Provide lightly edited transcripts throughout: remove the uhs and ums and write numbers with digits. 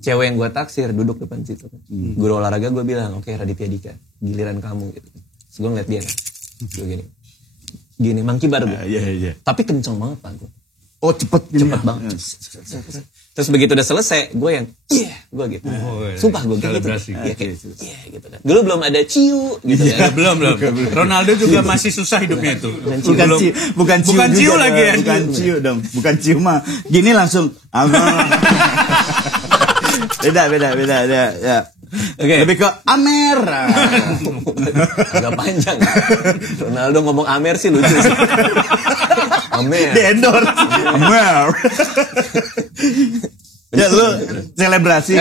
cewek yang gue taksir duduk depan situ. Guru olahraga gue bilang, oke Raditya Dika, giliran kamu gitu. Terus gue ngeliat dia kan, gue gini mangkibar gue. Tapi kenceng banget Pak gue. Oh cepet banget. Terus begitu udah selesai, gue yang gue gitu. Sumpah gue gitu. Gitu kan. Dulu belum ada ciu gitu ya. Belum. Ronaldo juga masih susah hidupnya itu. Bukan ciu lagi ya. Bukan ciu dong. Bukan ciu mah. Gini langsung. Beda ya. Oke. Lebih ke Amer. Agak panjang. Ronaldo ngomong Amer sih lucu sih. Amer. Di endorse. Amer. Ya lu selebrasi.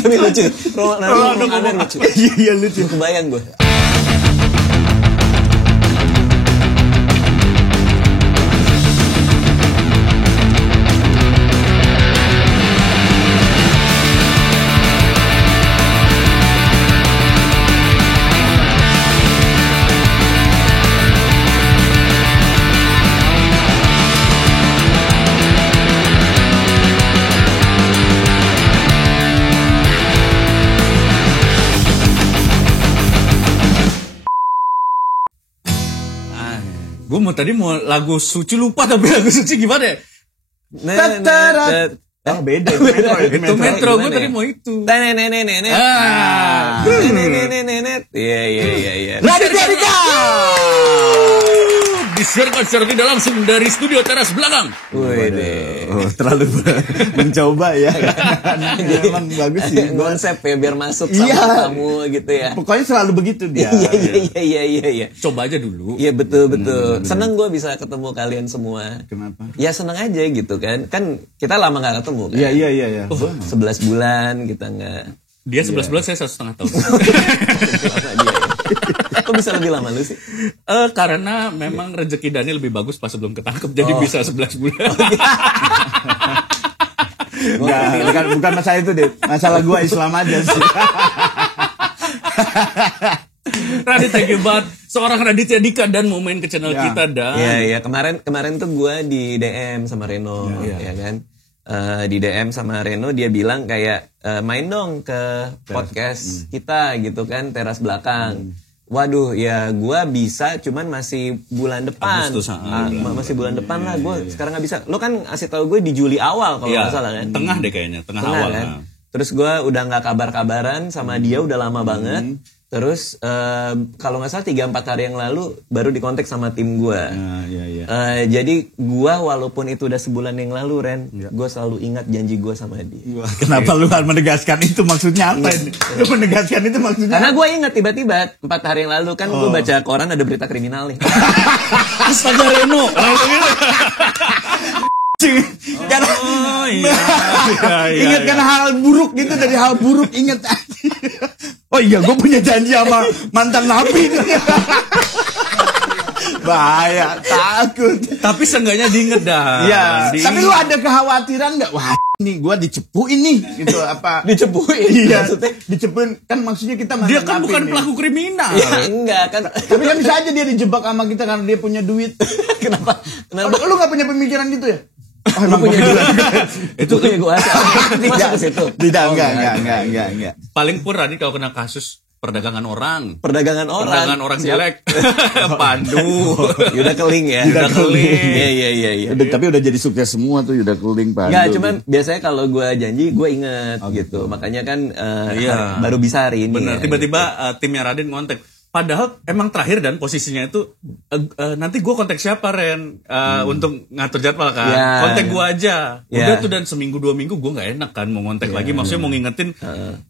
Tapi lucu. Ronaldo ngomong Amer lucu. Iya lucu. Kebayang gue. Gue mau lagu suci lupa tapi lagu suci gimana ya? Beda itu Metro. Gue tadi mau itu. Iya. Raditya Dika. Disiarkan secara tidak langsung dari studio teras belakang. Terlalu mencoba ya. Memang bagus sih. Konsep ya biar masuk sama kamu gitu ya. Pokoknya selalu begitu dia. Iya. Coba aja dulu. Iya betul. Seneng gue bisa ketemu kalian semua. Kenapa? Ya seneng aja gitu kan. Kan kita lama gak ketemu kan. Iya. 11 bulan kita gak. Dia 11 bulan, saya 1,5 tahun. Kok bisa lebih lama lu sih? Karena memang rezeki Dani lebih bagus pas sebelum ketangkep, jadi bisa 11 bulan. Bukan masalah itu deh. Masalah gua Islam aja sih. Radit, thank you banget. Seorang Raditya Dika dan mau main ke channel kita dan. Iya. Kemarin tuh gua di DM sama Reno, ya kan. Di DM sama Reno dia bilang kayak main dong ke podcast kita gitu kan, teras belakang. Waduh ya gua bisa cuman masih bulan depan. Masih bulan depan lah gua sekarang nggak bisa. Lo kan kasih tahu gue di Juli awal kalau nggak salah kan. Tengah deh kayaknya, tengah awal kan? Terus gua udah nggak kabar-kabaran sama dia udah lama banget. Terus kalau nggak salah 3-4 hari yang lalu baru dikontak sama tim gue. Jadi gue walaupun itu udah sebulan yang lalu Ren, gue selalu ingat janji gue sama dia. Kenapa lu harus menegaskan itu maksudnya apa ini? Lu menegaskan itu maksudnya? Karena gue ingat tiba-tiba 4 hari yang lalu kan gue baca koran ada berita kriminal nih. Astaga Reno. Ingat kan hal buruk gitu, dari hal buruk ingat. Oh iya, gue punya janji sama mantan napi. Bahaya, takut. Tapi seenggaknya diinget dah. Iya. Tapi lu ada kekhawatiran nggak? Wah, nih gue dicepuin nih, gitu apa? Dicepuin? Iya. Maksudnya dicepuin kan maksudnya kita mantan dia kan napi bukan nih. pelaku kriminal. Ya enggak kan. Tapi kan bisa aja dia dijebak sama kita karena dia punya duit. Kenapa? Lu nggak punya pemikiran gitu ya? Emang punya duit. Itu punya gue asal. Masuk ke situ. Tidak, enggak. Paling pun Radit kalau kena kasus perdagangan orang jelek. Pandu. Yuda Keling ya. Yuda Keling. Iya. Tapi udah jadi sukses semua tuh Yuda Keling, Pandu. Enggak, cuman biasanya kalau gue janji gue inget gitu. Makanya kan baru bisa hari ini. Benar, tiba-tiba timnya Radit ngontek. Padahal emang terakhir dan posisinya itu nanti gue kontak siapa Ren untuk ngatur jadwal kan. Kontak gue aja. Udah tuh dan seminggu 2 minggu gue nggak enak kan mau ngontek lagi. Maksudnya mau ngingetin.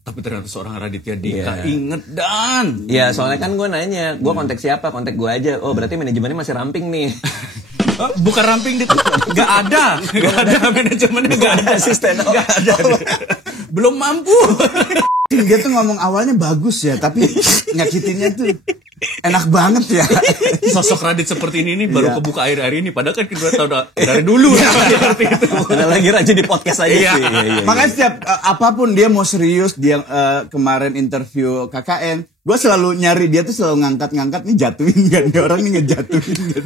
Tapi ternyata seorang Raditya Dika inget dan. Iya soalnya kan gue nanya. Gue kontak siapa? Kontak gue aja. Oh berarti manajemennya masih ramping nih. Bukan ramping itu. Gak ada manajemennya. Gak ada asisten. Gak ada. Belum mampu. Dia tuh ngomong awalnya bagus ya, tapi nyakitinnya tuh enak banget ya. Sosok Radit seperti ini baru kebuka akhir-akhir ini. Padahal kan kita tahu dari dulu seperti itu. Ada lagi rajin di podcast aja sih. Makanya setiap apapun dia mau serius, dia kemarin interview KKN, gue selalu nyari dia tuh selalu ngangkat nih jatuhin kan, dia orang nih ngejatuhin kan.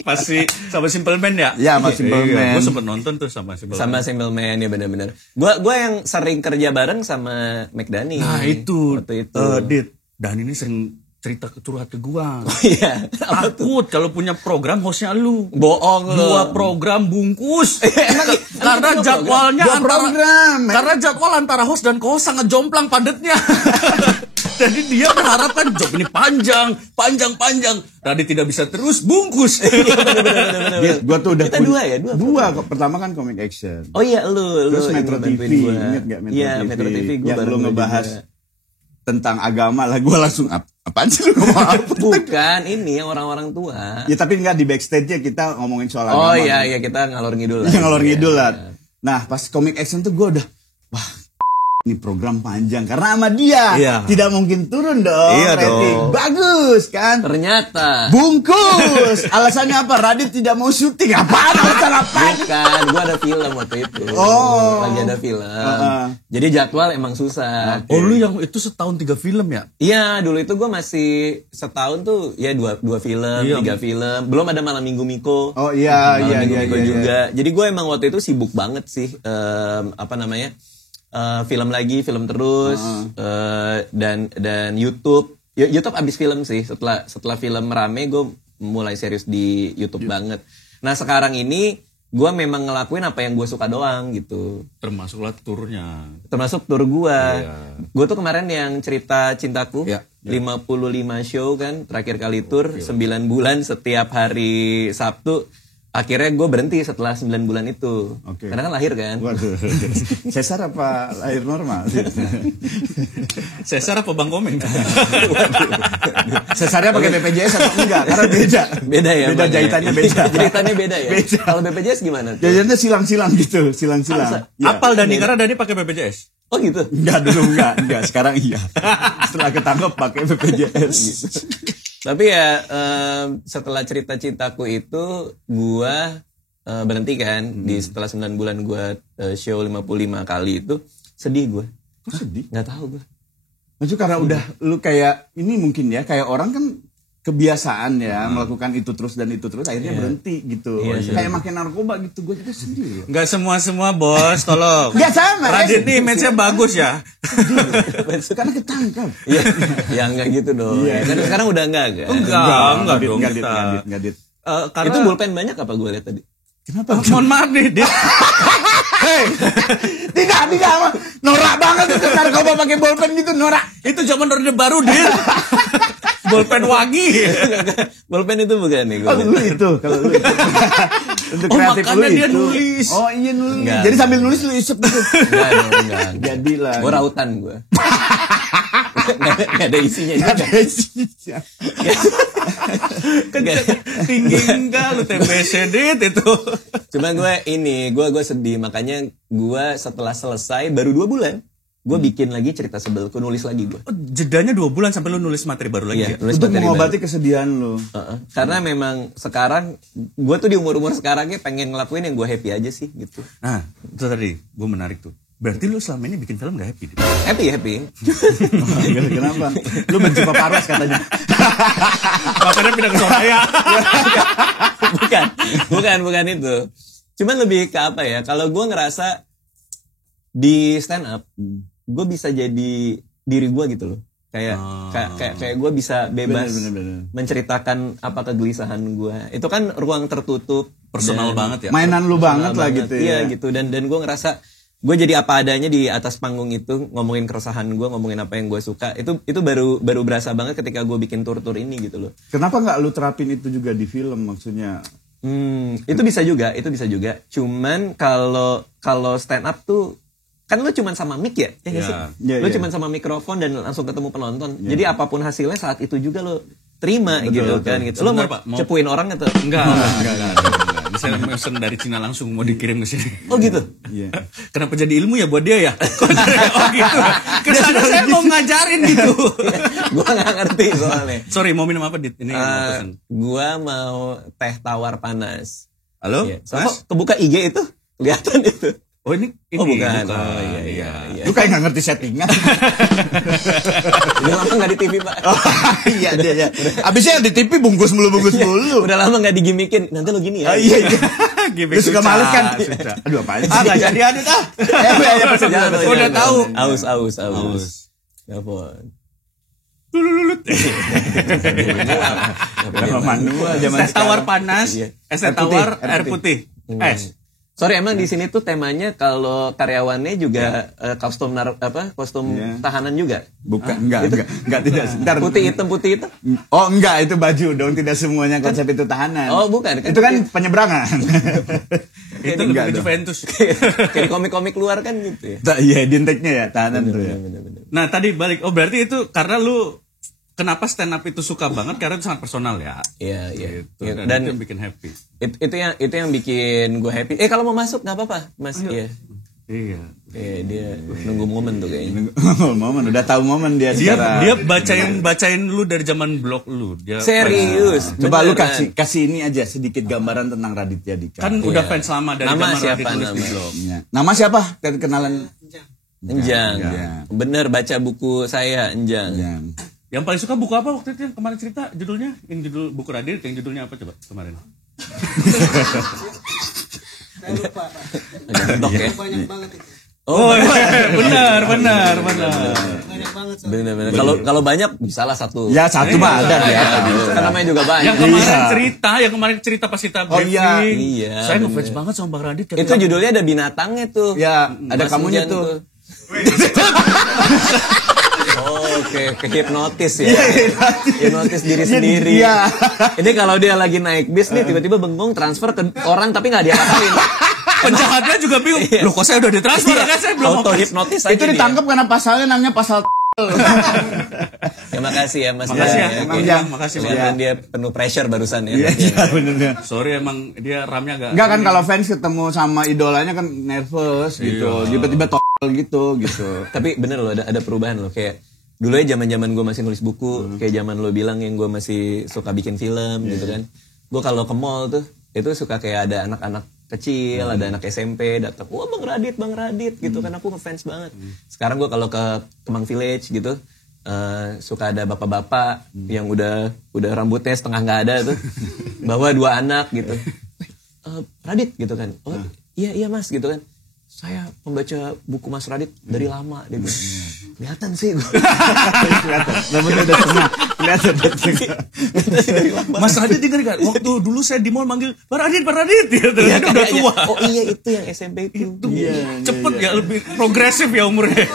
Masih sama Simple Man ya? Ya, sama Simple Man. Gue sempet nonton tuh sama Simple Man. Sama Simple Man ya benar-benar. Gua yang sering kerja bareng sama McDani. Nah itu. Waktu itu. Dit, Dan ini sering cerita curhat ke gua. Iya. Takut kalau punya program hostnya lu. Bohong lu. 2 program bungkus. Karena jadwalnya karena jadwal antara host dan co-host sangat jomplang padatnya. Jadi dia berharap kan job ini panjang. Radit tidak bisa terus bungkus. Bener. Gua tuh udah kita dua. Pertama kan Comic Action. Oh iya lu. Terus Metro TV. Ingat gak Metro TV? Iya, Metro TV gua yang baru lu ngebahas tentang agama lah, gue langsung apaan sih lu ngomong apa? Bukan ini yang orang-orang tua. Ya tapi enggak, di backstage-nya kita ngomongin soal Oh agama. iya kita ngalor ngidul lah. Ngalor ngidul lah. Nah pas Comic Action tuh gue udah wah ini program panjang karena sama dia tidak mungkin turun dong. Iya rating. dong. Bagus kan? Ternyata bungkus. Alasannya apa? Radit tidak mau syuting. Apaan alasan apa? Bukan, gua ada film waktu itu. Oh. Lagi ada film. Jadi jadwal emang susah. Oh lu yang itu setahun 3 film ya? Iya, dulu itu gua masih setahun tuh ya dua film, 3 film. Belum ada Malam Minggu Miko. Oh iya Malam Minggu Miko juga. Jadi gue emang waktu itu sibuk banget sih. Film lagi, film terus, dan YouTube abis film sih. Setelah film rame, gue mulai serius di YouTube banget. Nah sekarang ini gue memang ngelakuin apa yang gue suka doang gitu. Termasuklah turnya. Termasuk tur gue. Gue tuh kemarin yang cerita cintaku, 55 show kan, terakhir kali tur 9 bulan setiap hari Sabtu. Akhirnya gue berhenti setelah 9 bulan itu. Karena kan lahir kan. Waduh. Sesar apa lahir normal? Sesar apa Bang Komeng? Sesarnya pakai BPJS atau enggak? Karena beda. Beda ya. Beda jahitannya beda. Jahitannya beda ya. Beda. Kalau BPJS gimana? Jahitannya silang-silang gitu, silang-silang. Apal Dani karena Dani pakai BPJS. Oh gitu. Enggak dulu enggak. Sekarang iya. Setelah ketangkep pakai BPJS. Tapi ya setelah cerita cintaku itu gua berhenti kan di setelah 9 bulan gua show 55 kali itu sedih gua. Kok sedih? Nggak tahu gua. Maksudnya karena udah lu kayak ini mungkin ya kayak orang kan kebiasaan ya melakukan itu terus akhirnya berhenti gitu. Kayak makin narkoba gitu gue juga sedih. Enggak semua bos, tolong. Enggak sama. Radit nih image-nya bagus ya. Karena ketangkap. Iya. Ya enggak gitu dong. Kan sekarang udah enggak kan? Enggak dong. Enggak. Karena itu pulpen banyak apa gue lihat tadi? Kenapa? Mohon maaf nih, Dit. Hei, tidak, norak banget itu narkoba pakai bolpen gitu, norak. Itu zaman orde baru, Dit. Bolpen wangi. Bolpen itu bukan nih. Kalau lu itu. Untuk kreatif lu makanya dia itu. nulis. Oh iya nulis. Enggak. Jadi sambil nulis lu isep gitu. Enggak. Jadilah. Gue rautan gue. Gak ada isinya juga. Gak ada isinya. Tinggi enggak lu TBC Dit itu. Cuma gue sedih. Makanya gue setelah selesai baru 2 bulan. Gue bikin lagi cerita sebelku, nulis lagi gue. Jedanya 2 bulan sampai lu nulis materi baru lagi ya? Untuk mengobati kesedihan lu. Karena memang sekarang gue tuh di umur sekarangnya pengen ngelakuin yang gue happy aja sih gitu. Nah itu tadi gue menarik tuh. Berarti lu selama ini bikin film gak happy? Happy. Kenapa? Lu benci Paparas katanya. Makanya pindah ke Surabaya. Bukan itu. Cuman lebih ke apa ya? Kalau gue ngerasa di stand up, gue bisa jadi diri gue gitu loh. Kayak gue bisa bebas bener. menceritakan apa kegelisahan gue. Itu kan ruang tertutup, personal banget ya. Mainan lu banget lah gitu Iya ya. gitu. Dan gue ngerasa gue jadi apa adanya di atas panggung itu, ngomongin keresahan gue, ngomongin apa yang gue suka. Itu baru berasa banget ketika gue bikin tur ini gitu loh. Kenapa nggak lu terapin itu juga di film maksudnya? Itu bisa juga. Cuman kalau stand up tuh kan lu cuman sama mic ya nggak sih? Lu cuman sama mikrofon dan langsung ketemu penonton. Jadi apapun hasilnya saat itu juga lu terima betul. Kan gitu. Lu mau cepuin orang atau enggak. Saya mesen dari Cina langsung mau dikirim ke sini. Oh gitu. Iya. Kenapa jadi ilmu ya buat dia ya? Oh gitu. Kesana saya mau ngajarin gitu. Gua nggak ngerti soalnya. Sorry, mau minum apa Dit? Ini pesan. Gua mau teh tawar panas. Halo? Kok kebuka IG itu? Kelihatan itu. Oh ini bukan. bukan. Oh iya. Lu kayak nggak ngerti settingan. Udah lama nggak di TV Pak. Oh, iya. Abisnya di TV bungkus mulu. Udah lama nggak digimikin. Nanti lo gini ya. Iya. Gimik Lu suka males kan? Aduh apaan sih? Nggak jadi adut ah. Udah tahu. Aus. Telepon. Manual zaman Es tawar panas, es tawar air putih. Es. Sorry, emang di sini tuh temanya kalau karyawannya juga kostum tahanan juga? Bukan, enggak, tidak. Sebentar. Putih hitam. Oh, enggak, itu baju dong, tidak semuanya konsep itu tahanan. Oh, bukan. Itu kan penyeberangan. Itu lebih ke Juventus. Kayak komik-komik luar kan gitu ya. Iya, dinteknya ya, tahanan tuh ya. Bener. Nah, tadi balik. Oh, berarti itu karena lu kenapa stand up itu suka banget karena itu sangat personal ya. Iya. Gitu. Dan itu yang bikin happy. Itu yang bikin gue happy. Kalau mau masuk nggak apa-apa, Mas. Iya. Dia nunggu momen tuh kayaknya. Momen, udah tahu momen dia. Dia bacain lu dari zaman blog lu. Dia serius. Coba lu kasih ini aja sedikit gambaran tentang Raditya Dika. Kan udah fans lama dari nama zaman siapa Radit di blog. Nama siapa? Kenalan. Enjang. Bener baca buku saya Enjang. Yang paling suka buku apa waktu itu yang kemarin cerita judulnya? Yang judul buku Radit yang judulnya apa coba kemarin? Saya lupa, Pak. Banyak banget itu. Oh, benar. Banyak banget. Benar. Kalau banyak bisalah satu. Ya satu mah ada ya. Kan namanya juga banyak. Yang kemarin cerita pas kita briefing. Iya. Saya ngefans banget sama Bang Radit. Itu judulnya ada binatangnya tuh. Ya, ada kamunya tuh. Oke, hipnotis ya. Hipnotis diri sendiri. Iya. Ini kalau dia lagi naik bis nih tiba-tiba bengong transfer ke orang tapi nggak diapa-apain. Penjahatnya juga bingung. Loh kok saya udah ditransfer kan saya belum auto hipnotis aja. Itu ditangkap karena pasalnya namanya pasal. Ya makasih ya Mas. Makasih ya. Makasih dia penuh pressure barusan ya. Iya benar. Sorry emang dia ramnya agak. Enggak kan kalau fans ketemu sama idolanya kan nervous gitu. Tiba-tiba gitu. Tapi bener loh ada perubahan loh kayak dulu ya zaman gue masih nulis buku, kayak zaman lo bilang yang gue masih suka bikin film gitu kan. Gue kalau ke mall tuh itu suka kayak ada anak-anak kecil, ada anak SMP datang, wah Bang Radit gitu kan, aku ngefans banget. Sekarang gue kalau ke Kemang Village gitu, suka ada bapak-bapak yang udah rambutnya setengah nggak ada tuh, bawa 2 anak gitu, Radit gitu kan, oh iya Mas gitu kan. Saya pembaca buku Mas Radit dari lama dia bilang. Kelihatan sih gue. Kelihatan. Rambutnya udah tengah. Kelihatan dari lama. Mas Radit dengar kan? Waktu dulu saya di mall manggil Pak Radit gitu. Iya, udah tua. Oh iya itu yang SMP itu. Cepet ya lebih progresif ya umurnya.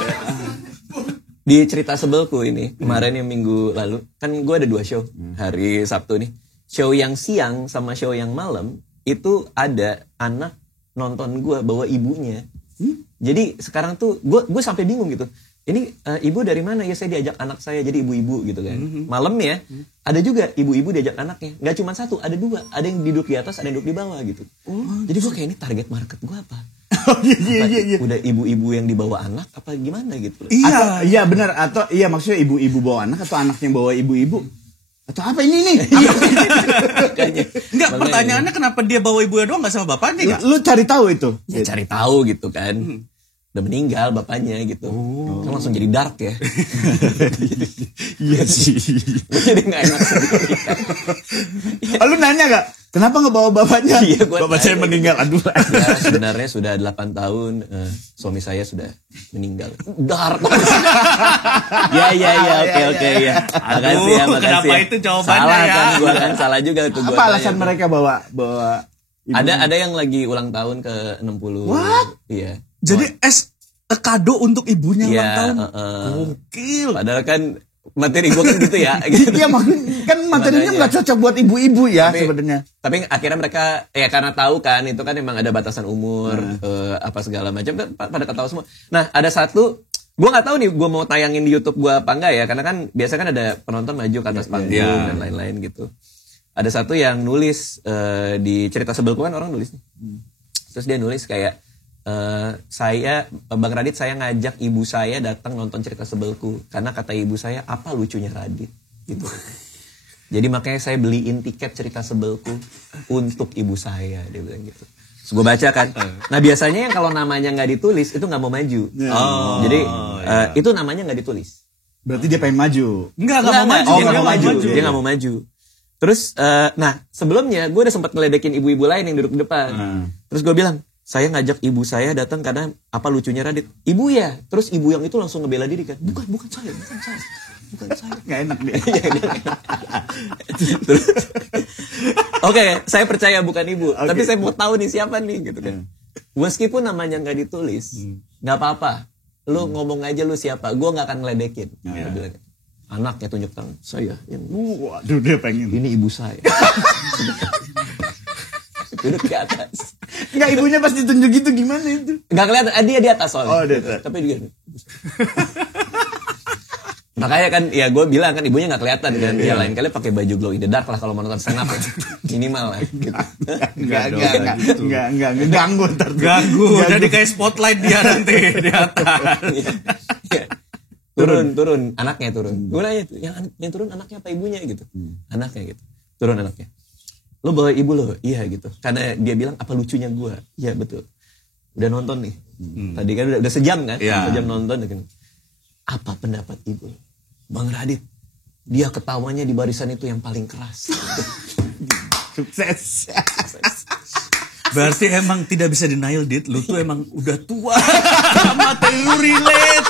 Di cerita sebelku ini kemarin yang minggu lalu kan gue ada 2 show hari Sabtu nih. Show yang siang sama show yang malam itu ada anak nonton gue bawa ibunya. Jadi sekarang tuh gue sampai bingung gitu. Ini ibu dari mana? Ya saya diajak anak saya jadi ibu-ibu gitu kan. Malam ya ada juga ibu-ibu diajak anaknya. Nggak cuma 1, ada 2. Ada yang duduk di atas, ada yang duduk di bawah gitu. Jadi gue kayak ini target market gue apa? Iya. Udah ibu-ibu yang dibawa anak apa gimana gitu? Iya benar atau iya maksudnya ibu-ibu bawa anak atau anak yang bawa ibu-ibu? Atau apa ini nih? Enggak, pertanyaannya kenapa dia bawa ibunya doang nggak sama bapaknya nggak? Lu cari tahu itu? Ya cari tahu gitu kan. Udah meninggal bapaknya gitu. Kan langsung jadi dark ya. Iya sih. Jadi nggak enak sendiri. Lu nanya gak? Kenapa nggak bawa bapaknya? Iya, bapak saya meninggal. Aduh. Ya, sebenarnya sudah 8 tahun suami saya sudah meninggal. Dark. Ya, oke ya. Makasih ya. Kenapa itu jawabannya salah ya? Kan gua kan salah juga tuh gua. Apa alasan mereka bawa Ada yang lagi ulang tahun ke 60. What? Iya. Jadi kado untuk ibunya ulang tahun. Gokil. Padahal kan materi gue kan gitu ya. Iya kan materinya nggak cocok buat ibu-ibu ya sebenarnya. Tapi akhirnya mereka ya karena tahu kan itu kan emang ada batasan umur apa segala macam kan pada ketahui semua. Nah ada satu gue nggak tahu nih gue mau tayangin di YouTube gue apa enggak ya karena kan biasa kan ada penonton maju ke atas panggung dan lain-lain gitu. Ada satu yang nulis di cerita sebelku kan orang nulis nih. Terus dia nulis kayak saya Bang Radit saya ngajak ibu saya datang nonton cerita sebelku karena kata ibu saya apa lucunya Radit gitu. Jadi makanya saya beliin tiket cerita sebelku untuk ibu saya dia bilang gitu. Gue baca kan. Nah biasanya yang kalau namanya nggak ditulis itu nggak mau maju. Jadi itu namanya nggak ditulis. Berarti dia pengen maju. Enggak mau maju. Dia nggak mau maju. Dia nggak mau maju. Terus, nah sebelumnya gue udah sempat ngeledekin ibu-ibu lain yang duduk di depan. Terus gue bilang, saya ngajak ibu saya datang karena apa lucunya Radit. Ibu ya. Terus ibu yang itu langsung ngebela diri kan. Bukan saya. Gak enak dia. Terus, Oke, saya percaya bukan ibu. Tapi saya mau tahu nih siapa nih gitu kan. Meskipun namanya nggak ditulis, nggak apa-apa. Lu ngomong aja lu siapa. Gue nggak akan ngeledekin. Anaknya tunjuk tangan. Saya. Waduh dia pengen. Ini ibu saya. Duduk di atas. Enggak, ibunya pas ditunjuk gitu gimana itu? Enggak kelihatan, dia di atas soalnya. Oh, di atas. Tapi dia. Makanya kan, ya gue bilang kan ibunya nggak kelihatan kan. Ya lain kali pakai baju glow in the dark lah kalau mau nonton stand up. Minimal lah. Gitu. Enggak, ganggu. Jadi kayak spotlight dia nanti di atas. Turun, anaknya turun. Gue nanya tuh, yang turun anaknya apa ibunya gitu. Anaknya gitu. Turun anaknya. Lo bawa ibu lo? Iya gitu. Karena dia bilang apa lucunya gue? Iya betul. Udah nonton nih. Tadi kan udah sejam kan? Sejam nonton kan. Apa pendapat ibu? Bang Radit, dia ketawanya di barisan itu yang paling keras. Sukses. Berarti emang tidak bisa denial, Dit. Lu tuh emang udah tua. Materi lu relate.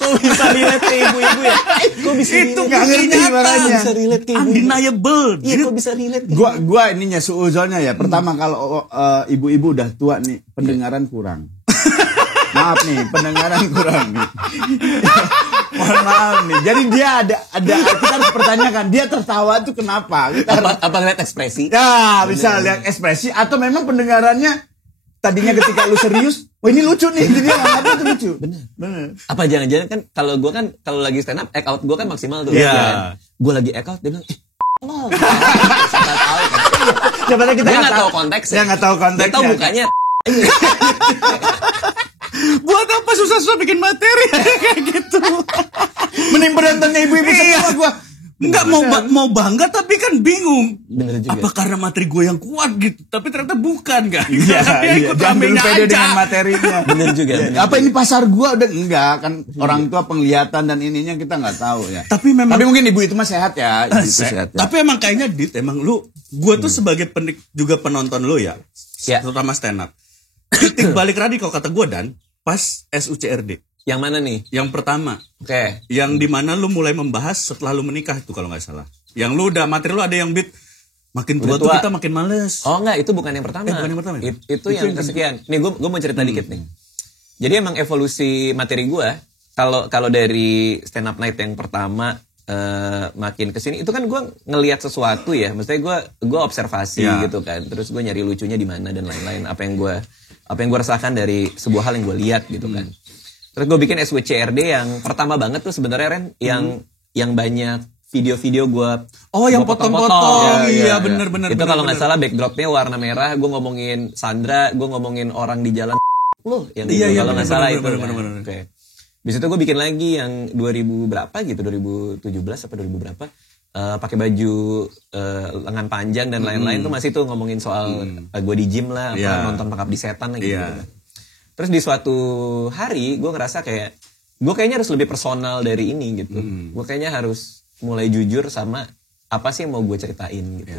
Kok bisa relate ke ibu-ibu ya? Kok bisa itu gak ngerti marahnya. Bisa relate ke ibu. Undeniable. Iya, kok bisa relate ke Gua ininya suuzonnya ya. Pertama kalau ibu-ibu udah tua nih, pendengaran kurang. Maaf nih, pendengaran kurang nih. Mohon maaf nih. Jadi dia ada kita harus pertanyakan, dia tertawa tuh kenapa? Apa lihat ekspresi? Nah, bisa lihat ekspresi atau memang pendengarannya tadinya ketika lu serius, oh ini lucu nih, jadi dia nganggapnya itu lucu. Bener. Apa jangan-jangan kan kalau lagi stand up, act out gue kan maksimal tuh. Iya. Kan? Gue lagi act out, dia bilang, lo. Nggak tahu kan? Coba kita Dia nggak tahu konteksnya. Dia nggak tahu konteksnya. Dia tahu mukanya. Buat apa susah-susah bikin materi kayak gitu? Mending penontonnya ibu-ibu semua gua. Enggak mau bangga tapi kan bingung. Bener juga. Apa karena materi gue yang kuat gitu? Tapi ternyata bukan kan? Iya. Jangan dulu pede dengan materinya. Bener juga. Apa ini pasar gua udah enggak kan orang tua penglihatan dan ininya kita nggak tahu ya. Tapi mungkin ibu itu mah sehat ya. Sehat, ya. Tapi emang kayaknya Dit, emang gue tuh sebagai juga penonton lu ya. Terutama stand up. Titik balik radikal kata gue dan pas SUCRD. Yang mana nih? Yang pertama. Oke. Yang dimana lu mulai membahas setelah lu menikah itu kalau nggak salah. Yang lu udah materi lu ada yang beat makin tua tuh kita makin males. Oh enggak, itu bukan yang pertama. Bukan yang pertama. Itu yang kesekian. Nih gue mau cerita dikit nih. Jadi emang evolusi materi gue kalau dari stand up night yang pertama makin kesini itu kan gue ngelihat sesuatu ya. Maksudnya gue observasi gitu kan. Terus gue nyari lucunya di mana dan lain-lain. Apa yang gue rasakan dari sebuah hal yang gue lihat gitu kan. Terus gue bikin SWCRD yang pertama banget tuh sebenarnya Ren yang banyak video-video gue yang potong-potong. Iya bener. Itu kalau nggak salah backdropnya warna merah. Gue ngomongin Sandra, gue ngomongin orang di jalan loh yang kalau nggak salah itu. Bener. Oke. Habis itu gue bikin lagi yang 2000 berapa gitu, 2017 apa 2000 berapa. Pakai baju lengan panjang dan lain-lain tuh masih tuh ngomongin soal gue di gym lah, nonton Pengabdi Setan gitu. Terus di suatu hari gue ngerasa kayak gue kayaknya harus lebih personal dari ini gitu. Gue kayaknya harus mulai jujur sama apa sih yang mau gue ceritain gitu.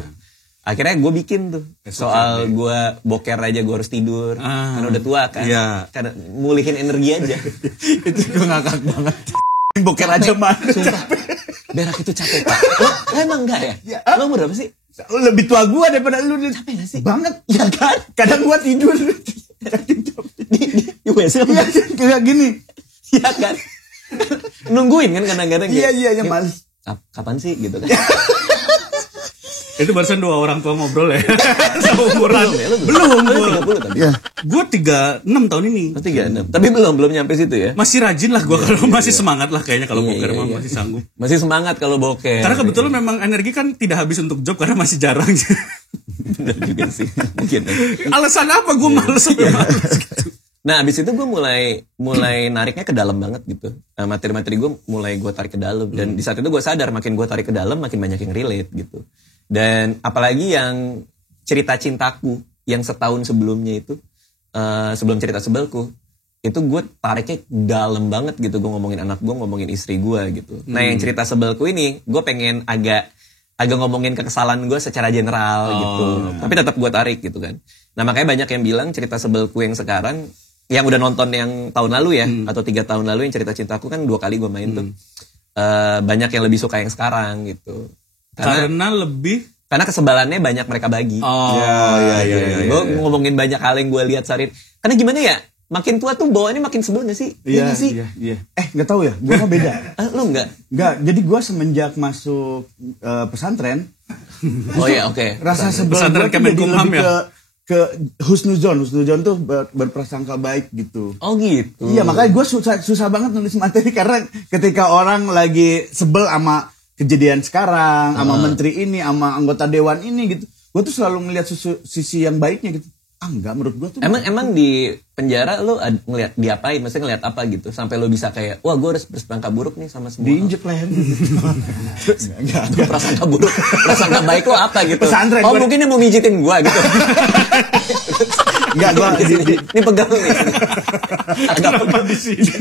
Akhirnya gue bikin tuh soal gue boker aja gue harus tidur karena udah tua kan. Karena mulihin energi aja. Itu gue ngakak banget. Boker aja mah. Sumpah. Berak itu capek Pak. Lo emang enggak ya? Lo umur berapa sih? Lebih tua gue daripada lu. Capek gak sih? Banget. Ya kan? Kadang gue tidur. Di WC kayak gini. Iya kan? Nungguin kan kadang-kadang. Iya Mas. Kapan sih gitu kan? Itu barusan 2 orang tua ngobrol ya. Seumuran. Belum. 30 tadi. Iya. Gue 36 tahun ini. 36. Tapi belum nyampe situ ya. Masih rajin lah gue kalau masih semangat lah kayaknya kalau boker mah masih sanggup. Masih semangat kalau boker. Karena kebetulan memang energi kan tidak habis untuk job karena masih jarang. Benar juga sih. Mungkin. Alasan apa gue males gitu. Nah, abis itu gue mulai nariknya ke dalam banget gitu. Materi-materi gue mulai gue tarik ke dalam dan di saat itu gue sadar makin gue tarik ke dalam makin banyak yang relate gitu. Dan apalagi yang cerita cintaku yang setahun sebelumnya itu, sebelum cerita sebelku, itu gue tariknya dalam banget gitu. Gue ngomongin anak gue, ngomongin istri gue gitu. Nah yang cerita sebelku ini, gue pengen agak ngomongin kekesalan gue secara general gitu. Tapi tetap gue tarik gitu kan. Nah makanya banyak yang bilang cerita sebelku yang sekarang, yang udah nonton yang tahun lalu ya, atau 3 tahun lalu yang cerita cintaku kan 2 kali gue main tuh. Banyak yang lebih suka yang sekarang gitu. Karena kesebalannya banyak mereka bagi. Iya. Gue ngomongin banyak hal yang gue lihat Sarit. Karena gimana ya? Makin tua tuh bawaannya makin sebel gak sih? Iya. Nggak tahu ya. Gue mah beda. Lu enggak? Nggak. Jadi gue semenjak masuk pesantren. Oh iya, oke. Rasa sebel gue tuh jadi lebih ke husnuzon. Husnuzon tuh berprasangka baik gitu. Oh gitu. Iya, makanya gue susah banget nulis materi karena ketika orang lagi sebel sama kejadian sekarang, sama menteri ini, sama anggota dewan ini gitu, gue tuh selalu ngelihat sisi yang baiknya gitu. Enggak, menurut gue tuh. Emang di penjara lo ngelihat diapain? Maksudnya ngelihat apa gitu? Sampai lo bisa kayak, wah gue harus berprasangka buruk nih sama semua. Diinjek leher gitu. Enggak. Prasangka buruk, prasangka baik lo apa gitu? Pesantren. Mungkin dia mau mijitin gue gitu. Enggak, gue ini pegang nih. Kenapa di sini?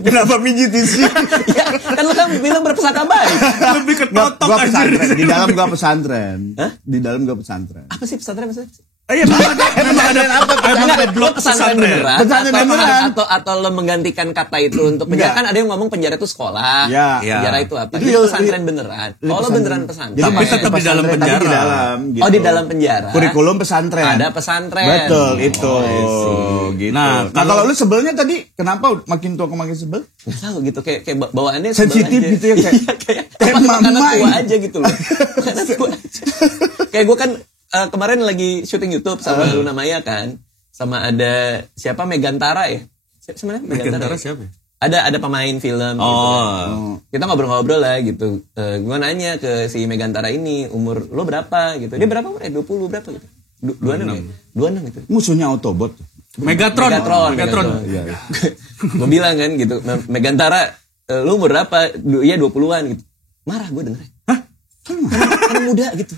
Kenapa mijitin sih? Ya, kan lo kan bilang berprasangka baik. Lebih ke totok Gua aja. pesantren. Di dalam gue pesantren. Hah? Di dalam gue pesantren. Apa sih pesantren maksudnya? Iya, emang ada blok pesantren beneran. Pesantren beneran. Atau lo menggantikan kata itu untuk penjara. Kan ada yang ngomong penjara itu sekolah. Ya. Penjara itu apa? Itu Jadi pesantren beneran. Oh, lo beneran pesantren. Tapi tetap di dalam penjara. Di dalam, gitu. Oh, di dalam penjara. Kurikulum pesantren. Ada pesantren. Betul, itu. Gitu. Nah, kalau lu sebelnya tadi kenapa makin tua makin sebel? Nggak tahu gitu, kayak bawaannya Sensitif sebel aja. gitu ya, kayak karena mama tua aja gitu loh. Karena tua aja. Kayak gue kan kemarin lagi syuting YouTube sama Luna Maya kan, sama ada siapa Megantara ya? Siapa Megantara siapa? Ada pemain film. Gitu kan. Kita ngobrol-ngobrol lah gitu. Gue nanya ke si Megantara ini, umur lo berapa gitu? Dia berapa umur? 20 berapa gitu? 26 gitu. Musuhnya Autobot. Megatron. Iya. Gue bilang kan gitu, Megantara, lu umur berapa? Iya 20-an gitu. Marah gue denger. Hah? Karena muda gitu.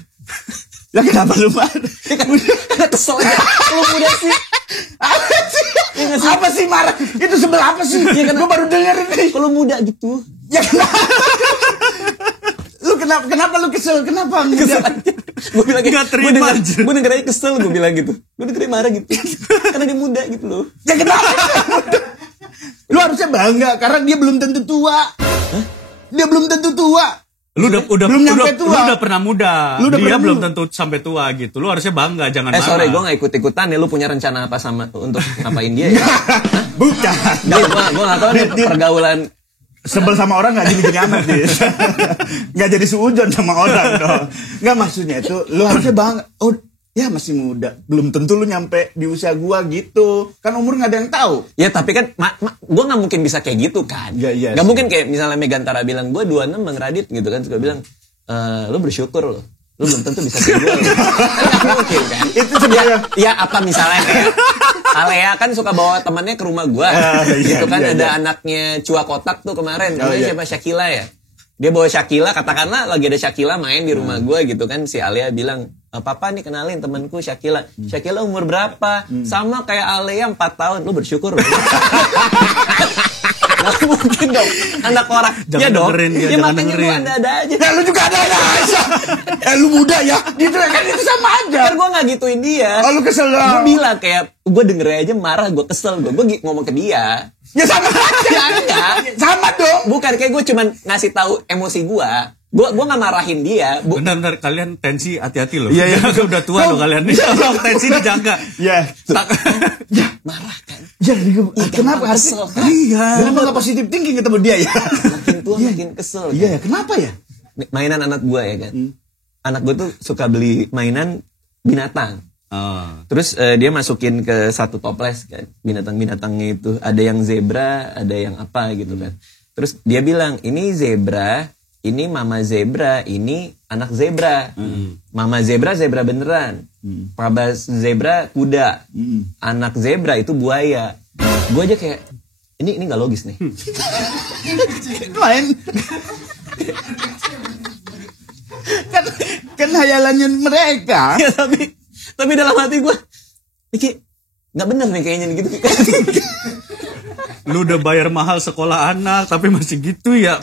Lah kenapa lu marah? Karena kesel aja. Lu muda sih. Apa sih marah? Itu sebel apa sih? Ya, gue baru denger ini. Kalau muda gitu. Ya kenapa? Lu kenapa lu kesel? Kenapa muda? Kesel aja. Gue bilang gak terima aja. Gue denger aja kesel, gue bilang gitu. Gue dengerin marah gitu. Karena dia muda gitu loh. Ya kenapa? Lu harusnya bangga karena dia belum tentu tua. Hah? Dia belum tentu tua. Lu belum nyampe tua. Lu udah pernah muda. Lu udah dia pernah belum tentu sampai tua gitu. Lu harusnya bangga, jangan marah. Sorry, gue gak ikut-ikutan ya. Lu punya rencana apa sama untuk ngapain dia ya? Bukan. Gue gak tau nih pergaulan. Sebel sama orang gak gini-gini amat sih. Gak jadi suujon sama orang dong. Gak, maksudnya itu lu harusnya bangga. Oh ya masih muda, belum tentu lu nyampe di usia gua gitu. Kan umur gak ada yang tahu. Ya tapi kan gua gak mungkin bisa kayak gitu kan. Iya, gak mungkin kayak misalnya Megantara bilang, gua 26 Bang Radit gitu kan. Suka bilang, lu bersyukur loh. Lu belum tentu bisa kayak gua loh. Kan gak mungkin kan. Itu sebenarnya. Ya apa misalnya kayak Alea kan suka bawa temannya ke rumah gua. Gitu kan ada anaknya Cua Kotak tuh kemarin. Namanya siapa? Syakila ya. Dia bawa Syakila, katakanlah lagi ada Syakila main di rumah gue gitu kan. Si Alea bilang, papa nih kenalin temanku Syakila. Syakila umur berapa? Sama kayak Alea 4 tahun. Lu bersyukur loh. Gak mungkin dong. Anak orang. Jangan ya dong. dengerin dia, Ya jangan makanya dengerin. lu ada-ada aja. Ya lu juga ada aja. Lu muda ya. Gitu kan itu sama aja. Kan gue gak gituin dia. Oh lu kesel dong. Gue bilang kayak, gue denger aja marah, gue kesel. Gue ngomong ke dia. Ya sama aja. Ya enggak. Sama dong. Bukan, kayak gue cuman ngasih tahu emosi gue. Gue gak marahin dia. Bentar, kalian tensi hati-hati loh. Iya. Udah tua loh kalian nih. Tensi dijaga. Iya. Marah kan. Ya, kenapa kesel kan? Iya. Kenapa gak positif thinking ketemu dia ya? Makin tua makin kesel. Iya, kenapa ya? Mainan anak gue ya kan. Anak gue tuh suka beli mainan binatang. Terus dia masukin ke satu toples kan. Binatang-binatangnya itu. Ada yang zebra, ada yang apa gitu kan. Terus dia bilang, ini zebra, ini mama zebra, ini anak zebra. Mama zebra beneran. Papa zebra kuda. Anak zebra itu buaya. Gue aja kayak, ini gak logis nih. Main. Kan hayalannya mereka. Ya, Tapi dalam hati gue, ini nggak bener nih kayaknya gitu. Lu udah bayar mahal sekolah anak tapi masih gitu ya.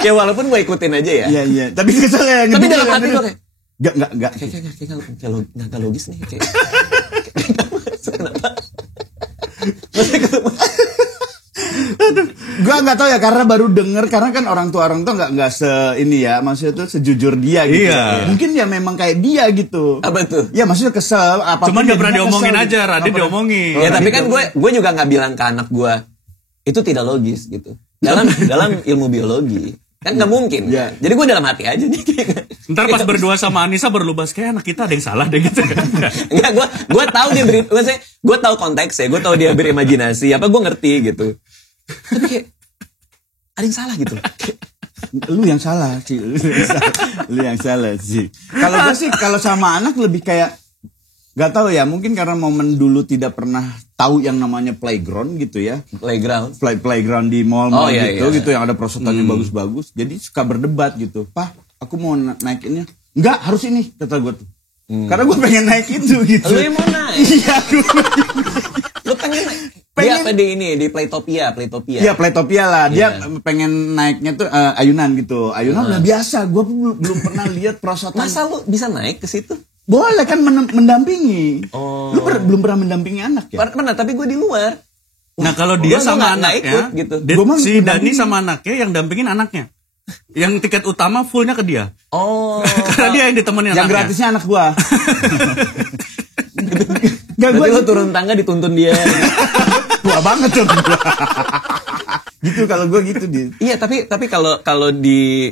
Ya walaupun gue ikutin aja ya. Iya. Tapi kesel ya. Tapi dalam hati gue kayak Enggak. Kayak nggak logis nih. Kayak kenapa? Masih ketemu. Gue nggak tahu ya karena baru denger, karena kan orang tua nggak ini ya, maksudnya tuh sejujur dia gitu. Iya. Mungkin ya memang kayak dia gitu. Apa tuh? Ya maksudnya kesel. Cuman nggak pernah diomongin aja, Radit diomongin. Ya tapi kan gue juga nggak bilang ke anak gue itu tidak logis gitu. Dalam ilmu biologi kan nggak mungkin. Ya. Jadi gue dalam hati aja nih. Ntar pas berdua sama Anissa berlubas kayak anak kita ada yang salah deh gitu. Enggak, gue tahu dia maksudnya gue tahu konteksnya, gue tahu dia berimajinasi, apa gue ngerti gitu. Tapi kayak ada yang salah gitu. Lu yang salah sih. Lu yang salah sih. Kalau gue sih kalau sama anak lebih kayak nggak tahu ya, mungkin karena momen dulu tidak pernah tahu yang namanya playground gitu ya. Playground di mall gitu yang ada prosotannya bagus-bagus. Jadi suka berdebat gitu. Pak, aku mau naikinnya. Enggak, harus ini kata gue tuh. Karena gue pengen naik itu gitu. Lu yang mau naik? Iya, Lu pengen naik? Dia apa di Playtopia? Iya, Playtopia lah. Dia pengen naiknya tuh ayunan gitu. Ayunan udah biasa. Gue belum pernah lihat perosotan. Masa lu bisa naik ke situ? Boleh kan mendampingi. Oh. Lu belum pernah mendampingi anak ya? Pernah, tapi gue di luar. Nah kalau dia Gua sama nggak anaknya, ikut, gitu. Si Dani sama anaknya yang dampingin anaknya. Yang tiket utama fullnya ke dia. Oh. Karena dia yang ditemenin Yang anaknya. gratisnya anak gua. Berarti lu turun tangga dituntun dia. Tua banget tuh. Gitu kalau gua gitu dia. Iya, tapi kalau di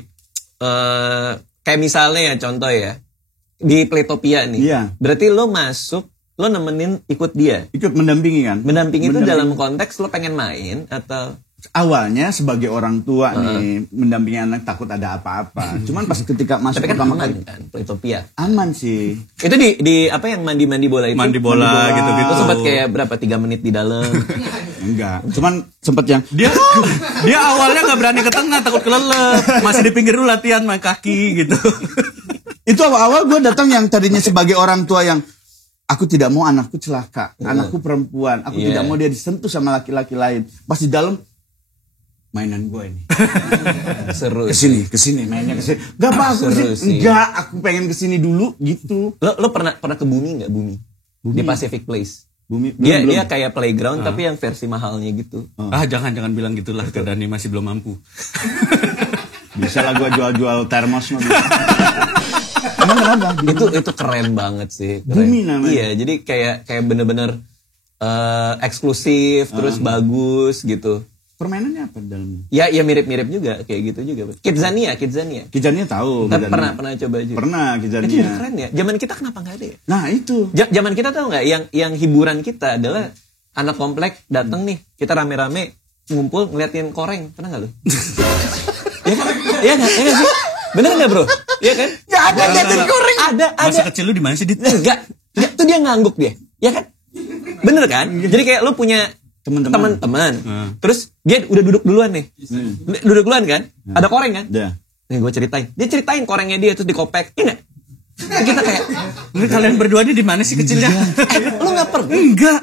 kayak misalnya ya contoh ya di Playtopia nih. Iya. Berarti lo masuk, lo nemenin ikut dia. Ikut mendampingi kan? Mendampingi itu dalam konteks lo pengen main atau awalnya sebagai orang tua nih mendampingi anak takut ada apa-apa. Cuman pas ketika masuk tapi kan pertama aman kali kan Playtopia. aman sih. Itu di apa yang mandi bola itu? Mandi bola gitu-gitu. Lo sempat kayak berapa 3 menit di dalam. Enggak. Cuman sempet yang Dia awalnya nggak berani ke tengah takut kelelep. Masih di pinggir dulu latihan main kaki gitu. itu awal-awal gue datang yang tadinya sebagai orang tua yang aku tidak mau anakku celaka, anakku perempuan, aku tidak mau dia disentuh sama laki-laki lain. Pas di dalam mainan gue ini. Seru. Kesini mainnya kesini. Gak apa aku kesini. Enggak, aku pengen kesini dulu gitu. Lo pernah ke bumi nggak bumi? Di Pacific Place. Bumi Dia belum. kayak playground tapi yang versi mahalnya gitu. Jangan bilang gitulah ke Dani masih belum mampu. Bisa lah gue jual-jual termos mah bisa. Emang kenapa? Itu keren banget sih. Keren. Bumi namanya. Iya, jadi kayak bener-bener eksklusif terus bagus gitu. Permainannya apa dalamnya? Ya mirip-mirip juga kayak gitu juga. Kidzania. Kidzania tahu. Tapi pernah coba juga. Pernah Itu Kidzania. juga keren ya. Zaman kita kenapa nggak ada ya? Nah itu. Zaman kita tahu nggak yang hiburan kita adalah anak komplek datang nih, kita rame-rame ngumpul ngeliatin koreng. Pernah nggak lu? Iya kan? Iya nggak sih? Bener nggak bro? Iya kan? Nggak ada ngeliatin koreng. Ada. Masa kecil lu di mana sih, Dit? Enggak, tuh dia ngangguk dia. Ya kan? Bener kan? Jadi kayak lu punya teman-teman. Terus dia udah duduk duluan nih. Duduk duluan kan? Ada koreng kan? Iya. Nih gue ceritain. Dia ceritain korengnya dia terus dikopek. Iya enggak? Kita kayak Ini kalian berdua ini di mana sih kecilnya? lu enggak pernah? Enggak.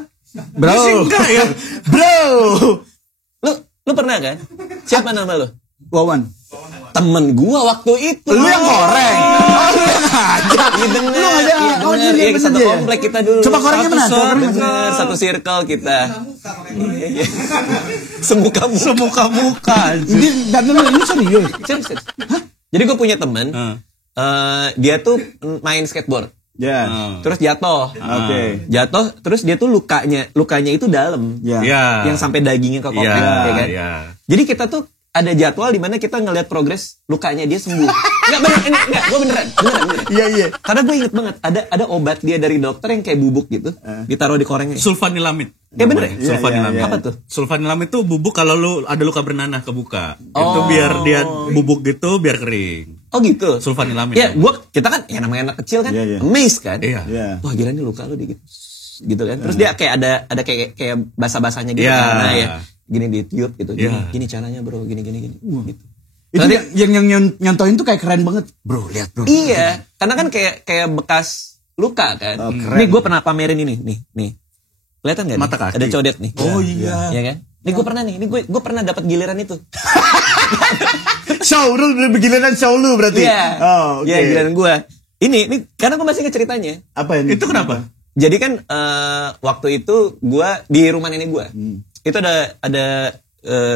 Bro. Masih enggak ya? Bro. Lu pernah kan? Siapa nama lu? Wawan. Temen gua waktu itu. Lu yang koreng. Oh, lu yang ngajak. Iya bener. Lu ngajak. Iya Oh, bener. iya, Iya satu bener. komplek kita dulu. Coba korengnya mana? Bener, satu circle kita. Iya. Semuka-muka. Ini dan dulu ini serius. Serius. Hah? Jadi gue punya temen, dia tuh main skateboard, Ya. terus jatuh, Oke. jatuh, terus dia tuh lukanya itu dalam, Ya. yang sampai dagingnya ke kopek, ya kan? Jadi kita tuh ada jadwal di mana kita ngelihat progres lukanya dia sembuh. Enggak bener, ini enggak, gue beneran. Iya. Karena gue inget banget ada obat dia dari dokter yang kayak bubuk gitu, ditaruh di korengnya. Sulfanilamid. Ya bener. Iya, Sulfanilamid. iya. Apa tuh? Sulfanilamid itu bubuk kalau lu ada luka bernanah kebuka. Itu biar dia bubuk gitu biar kering. Oh gitu. Sulfanilamid. Ya, kita kan ya namanya anak kecil kan, Iya. amazed kan. Iya. Iya. Wah gila nih luka lu dikit. Gitu kan. Terus dia kayak ada kayak basah-basahnya gitu Iya. karena ya gini ditiup gitu. Iya. Gini caranya bro, gini. Gitu. Itu Nanti- yang nyontohin tuh kayak keren banget. Bro, lihat bro. Iya, karena kan kayak bekas luka kan. Keren. Nih gue pernah pamerin ini, nih. Kelihatan nggak? Mata kaki. Ada codet nih. Oh iya. Iya kan? Nih gue pernah nih, gue pernah dapat giliran itu. Show lu beginian show lu berarti. Iya. Oh, oke. Iya, giliran gue. Ini karena gue masih ingat ceritanya. Apa ini? Itu kenapa? Jadi kan waktu itu gue di rumah nenek gue. Itu ada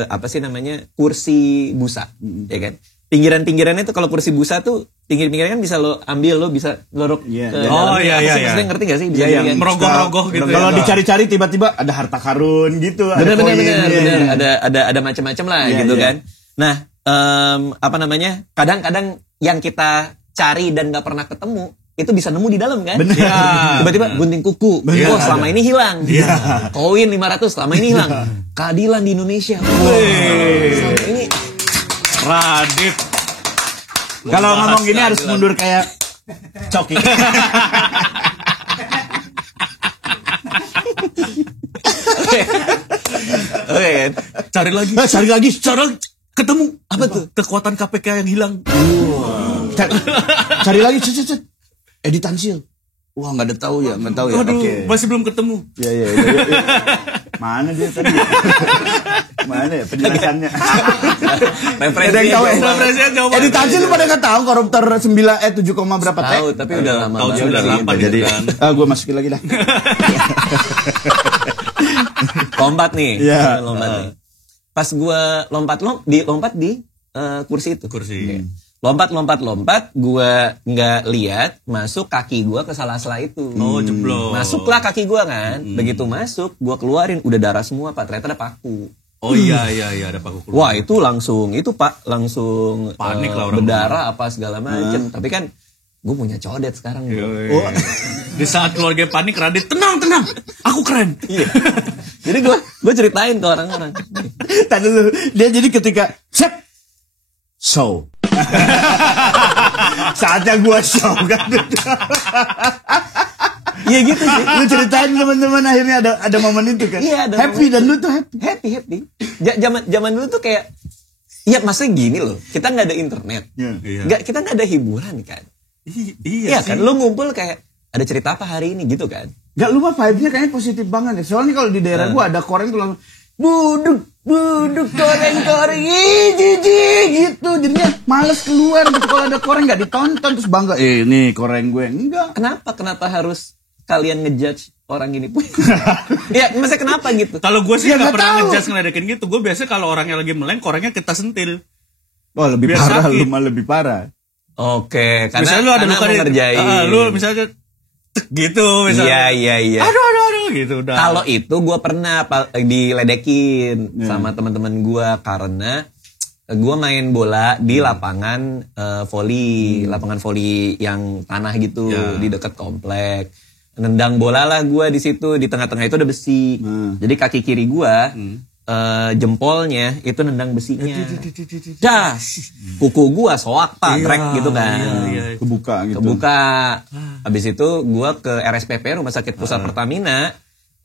apa sih namanya? Kursi busa, ya kan? Pinggiran-pinggirannya tuh kalau kursi busa tuh pinggir-pinggirnya kan bisa lo ambil, lo bisa lorok Iya, ke iya. dalam. Oh, iya, Apa iya, sih, iya. maksudnya ngerti gak sih? Bisa Iya, jadi kan? merogoh-rogoh gitu ya. Kalau dicari-cari tiba-tiba ada harta karun gitu, ada Bener. koin. Ada macam-macam lah Iya, gitu iya. kan. Nah, apa namanya? Kadang-kadang yang kita cari dan nggak pernah ketemu itu bisa nemu di dalam kan? Bener. Ya. Tiba-tiba gunting kuku, Bener. wah selama ini hilang. Koin 500 selama ini hilang. Keadilan di Indonesia. Wah, selama ini Radit. Kalau ngomong gini harus mundur kayak Coki. oke kan? Cari lagi. Cari ketemu. Apa tuh? Kekuatan KPK yang hilang. Cari lagi, cet. Editan Sil. Wah, nggak tahu ya. Waduh, Oke. masih belum ketemu. Iya. Mana dia tadi? Mana ya penjelasannya? Referensi Ada yang tahu ya? Referensinya jauh banget. Editan Sil lu pada nggak tahu koruptor 7, berapa T? Tahu, tapi udah lama Tahun banget. 98 Jadi, kan. gue masukin lagi dah. Lompat nih. Iya. Lompat nih. Pas gue lompat di kursi itu. Kursi. Lompat, gue nggak lihat masuk kaki gue ke sela-sela itu. Oh, jeblok. Masuklah kaki gue kan. Begitu masuk, gue keluarin udah darah semua Pak. Ternyata ada paku. Oh iya ada paku keluar. Wah itu langsung Panik lah orang. berdarah apa segala macam. Tapi kan gue punya codet sekarang. Yoi. Di saat keluarga panik, Radit tenang. Aku keren. Iya. Jadi gue ceritain ke orang-orang. Tadi dulu, dia jadi ketika set show. Saatnya gua show kan. Iya gitu sih. Lu ceritain teman-teman akhirnya ada momen itu kan. Iya, ada happy momen dan itu. lu tuh happy. Happy. Zaman dulu tuh kayak, ya maksudnya gini loh. Kita nggak ada internet. Iya. Kita nggak ada hiburan kan. Iya sih. kan. Lu ngumpul kayak ada cerita apa hari ini gitu kan. Gak, lu mah vibe-nya kayaknya positif banget ya. Soalnya kalau di daerah gua ada koreng tuh langsung buduk koreng jijik gitu. Jadinya males keluar gitu kalau ada koreng gak ditonton terus bangga. Ini koreng gue. Enggak. Kenapa harus kalian ngejudge orang ini pun? Ya, maksudnya kenapa gitu? Kalau gue sih Ya, nggak nggak pernah tahu. ngejudge ngeledekin gitu. Gue biasanya kalau orangnya lagi meleng, korengnya kita sentil. Oh, lebih Biar parah, sakit. lu mah lebih parah. Oke, karena Misalnya lu ada luka mau ngerjain. lu misalnya tek gitu misalnya. Iya. Aduh gitu udah. Kalau itu gue pernah diledekin sama teman-teman gue karena gue main bola di lapangan voli, lapangan voli yang tanah gitu di dekat komplek. Nendang bola lah gue di situ, di tengah-tengah itu ada besi. Jadi kaki kiri gue jempolnya itu nendang besinya. Das, kuku gue soak Pak, trek gitu kan. Iya. Kebuka gitu. Kebuka. Habis itu gua ke RSPP Rumah Sakit Pusat Pertamina.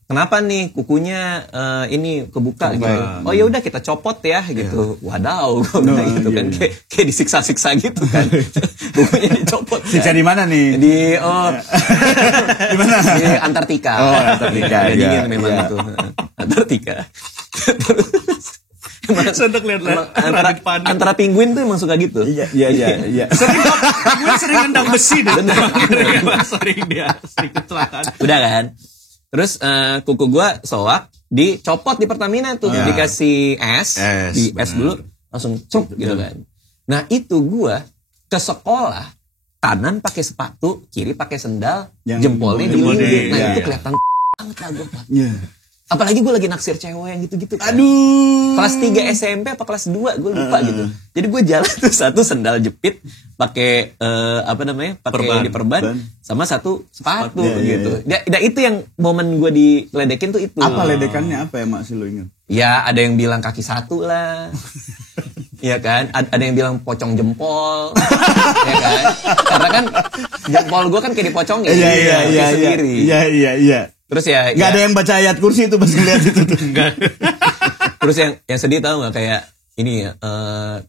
Kenapa nih kukunya ini kebuka gitu. Oh ya udah kita copot ya gitu. Wadaw gua bilang gitu kan. Kayak disiksa-siksa gitu kan. Kukunya dicopot. Siksa kan. di mana nih? Di Di mana? di Antartika. Oh, Antartika, Ya, iya. dingin memang Iya. itu. Antartika. Sedek lihat-lihat. Radit panik. Antara penguin tuh emang suka gitu. Iya. Gue sering nendang besi deh. Sering kecelakaan. Udah kan. Terus kuku gua soak dicopot di Pertamina tuh, dikasih es, di es dulu langsung cop gitu kan. Nah, itu gua ke sekolah kanan pakai sepatu, kiri pakai sendal, Yang jempolnya jempolnya, dilindung. Nah, iya. itu kelihatan banget lah gua, Pak. Iya. Apalagi gue lagi naksir cewek yang gitu-gitu kan. Aduh. Kelas 3 SMP apa kelas 2 gue lupa gitu. Jadi gue jalan tuh satu sendal jepit pakai pakai diperban sama satu sepatu gitu. Iya. Dan itu yang momen gue diledekin tuh itu. Apa ledekannya apa ya Mak, sih lu ingat? Ya ada yang bilang kaki satu lah. Iya kan? Ada yang bilang pocong jempol. Ya kan? Karena kan jempol gue kan kayak dipocongin. Kaki sendiri. Iya. Terus ya Gak ada yang baca ayat kursi itu pas ngeliat itu tuh. Terus yang sedih tahu nggak kayak ini ya,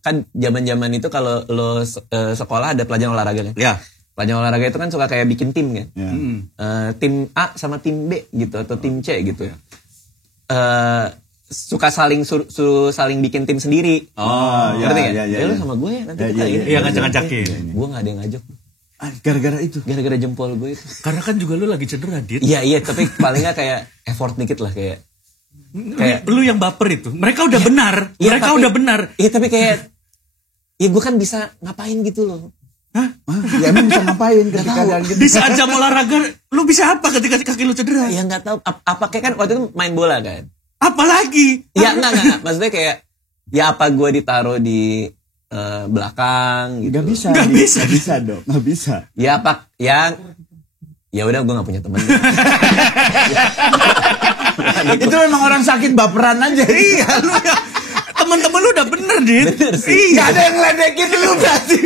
kan zaman-zaman itu kalau lo sekolah ada pelajaran olahraga kan? Ya. pelajaran olahraga itu kan suka kayak bikin tim kan. Ya. Tim A sama tim B gitu atau tim C gitu. Suka saling saling bikin tim sendiri. Ngerti nggak? Ya, lu sama gue ya nanti kita ini. Iya, ngajak-ngajakin. Gue nggak ada yang ngajak. Gara-gara itu. Gara-gara jempol gue itu. Karena kan juga lu lagi cedera, Dit. Iya, tapi paling nggak kayak effort dikit lah kayak. Lu yang baper itu. Mereka udah benar. Mereka udah benar. Iya, tapi kayak ya gue kan bisa ngapain gitu loh. Hah? Ya emang bisa ngapain ketika gitu? Di saat jam olahraga, lu bisa apa ketika kaki lu cedera? Ya nggak tahu. Apa kayak kan waktu itu main bola kan? Apalagi? Ya enggak. Maksudnya kayak ya apa gue ditaruh di belakang gitu. Gak bisa dong. Gak bisa. Ya apa ya udah gue nggak punya teman. Itu memang orang sakit baperan aja. Iya, lu ya. Temen-temen lu udah bener, Dit. Bener sih. Gak ada yang ledekin lu berarti.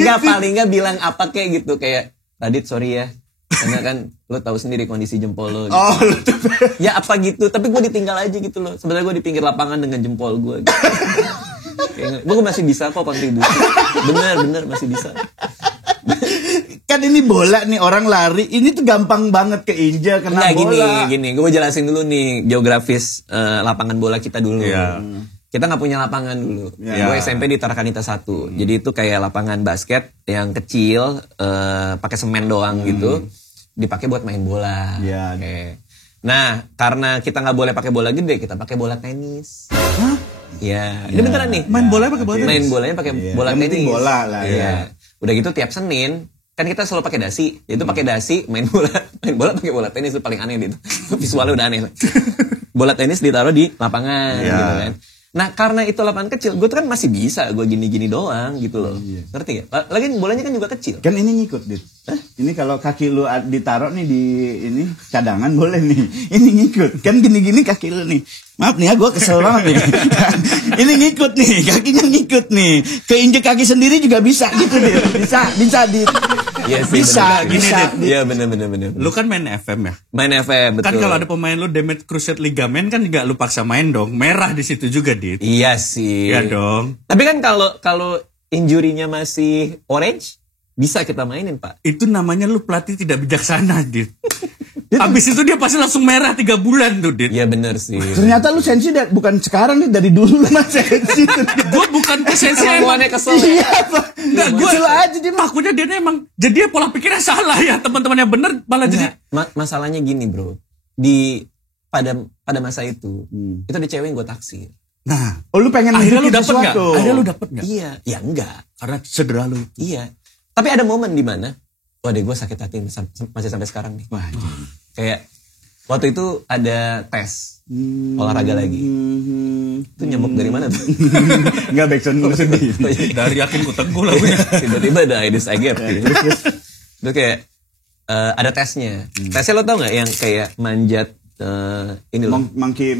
Enggak paling nggak bilang apa kayak gitu kayak Radit sorry ya. Karena kan lo tahu sendiri kondisi jempol lo. Gitu. Oh, lu tuh. Ya apa gitu, tapi gue ditinggal aja gitu loh. Sebenarnya gue di pinggir lapangan dengan jempol gue. Gitu. Gue masih bisa kok kontribusi. Bener masih bisa. Kan ini bola nih, orang lari, ini tuh gampang banget keinjak kena bola. Gini, gue jelasin dulu nih geografis lapangan bola kita dulu. Iya. Kita nggak punya lapangan dulu. Iya. Gue SMP di Tarakanita 1. Jadi itu kayak lapangan basket yang kecil, pakai semen doang gitu, dipakai buat main bola. Iya. Oke. Nah, karena kita nggak boleh pakai bola gede, kita pakai bola tenis. Hah? Iya. Ini beneran nih. Main bolanya pakai bola tenis? Main bolanya pakai bola Yang penting tenis. bola lah, Iya. ya. Udah gitu tiap Senin kan kita selalu pakai dasi. Itu pakai dasi, main bola pakai bola tenis itu paling aneh gitu. Visualnya udah aneh. Bola tenis ditaruh di lapangan gitu kan. Nah, karena itu lapangan kecil, gue tuh kan masih bisa gue gini-gini doang gitu loh. Ngerti gak? Lagi bolanya kan juga kecil. Kan ini ngikut, Dit. Ini kalau kaki lu ditaruh nih di ini cadangan boleh nih. Ini ngikut. Kan gini-gini kaki lu nih. Maaf nih ya, gue kesel banget nih. Ini ngikut nih, kakinya ngikut nih. Keinjek kaki sendiri juga bisa gitu, Dit. Bisa, Dit. Iya sih, Bisa, bener. bisa. Iya bener. Lu kan main FM ya? Main FM, betul. Kan kalau ada pemain lu damage cruciate ligamen kan nggak lu paksa main dong. Merah di situ juga, Dit. Iya sih. Iya dong. Tapi kan kalau injurinya masih orange, bisa kita mainin, Pak. Itu namanya lu pelatih tidak bijaksana, Dit. Abis itu dia pasti langsung merah 3 bulan tuh, Dit. Iya bener sih. Ternyata lu sensi bukan sekarang nih, dari dulu lu mah sensi. Gue bukan kesensi emang. Semuanya kesel. Iya, Pak. Enggak, gue Kesel aja dia mah. takutnya dia emang jadi pola pikirnya salah ya. Teman-temannya bener malah jadi. Masalahnya gini, bro. Pada masa itu ada cewek yang gue taksir. Nah, Oh, lu pengen akhirnya lu nunjukin dapet nggak? sesuatu. Akhirnya lu dapet nggak? Iya, ya enggak. Karena cedera lu. Iya. Tapi ada momen di mana, waduh gue sakit hati masih sampai sekarang nih. Wah, Kayak waktu itu ada tes olahraga lagi. Itu nyamuk dari mana tuh? Enggak backsound lu sendiri. Dari yakin ku teguh lagunya. Tiba-tiba ada Aedes aegypti. Itu kayak ada tesnya. Tesnya lo tau nggak yang kayak manjat ini loh? Monkey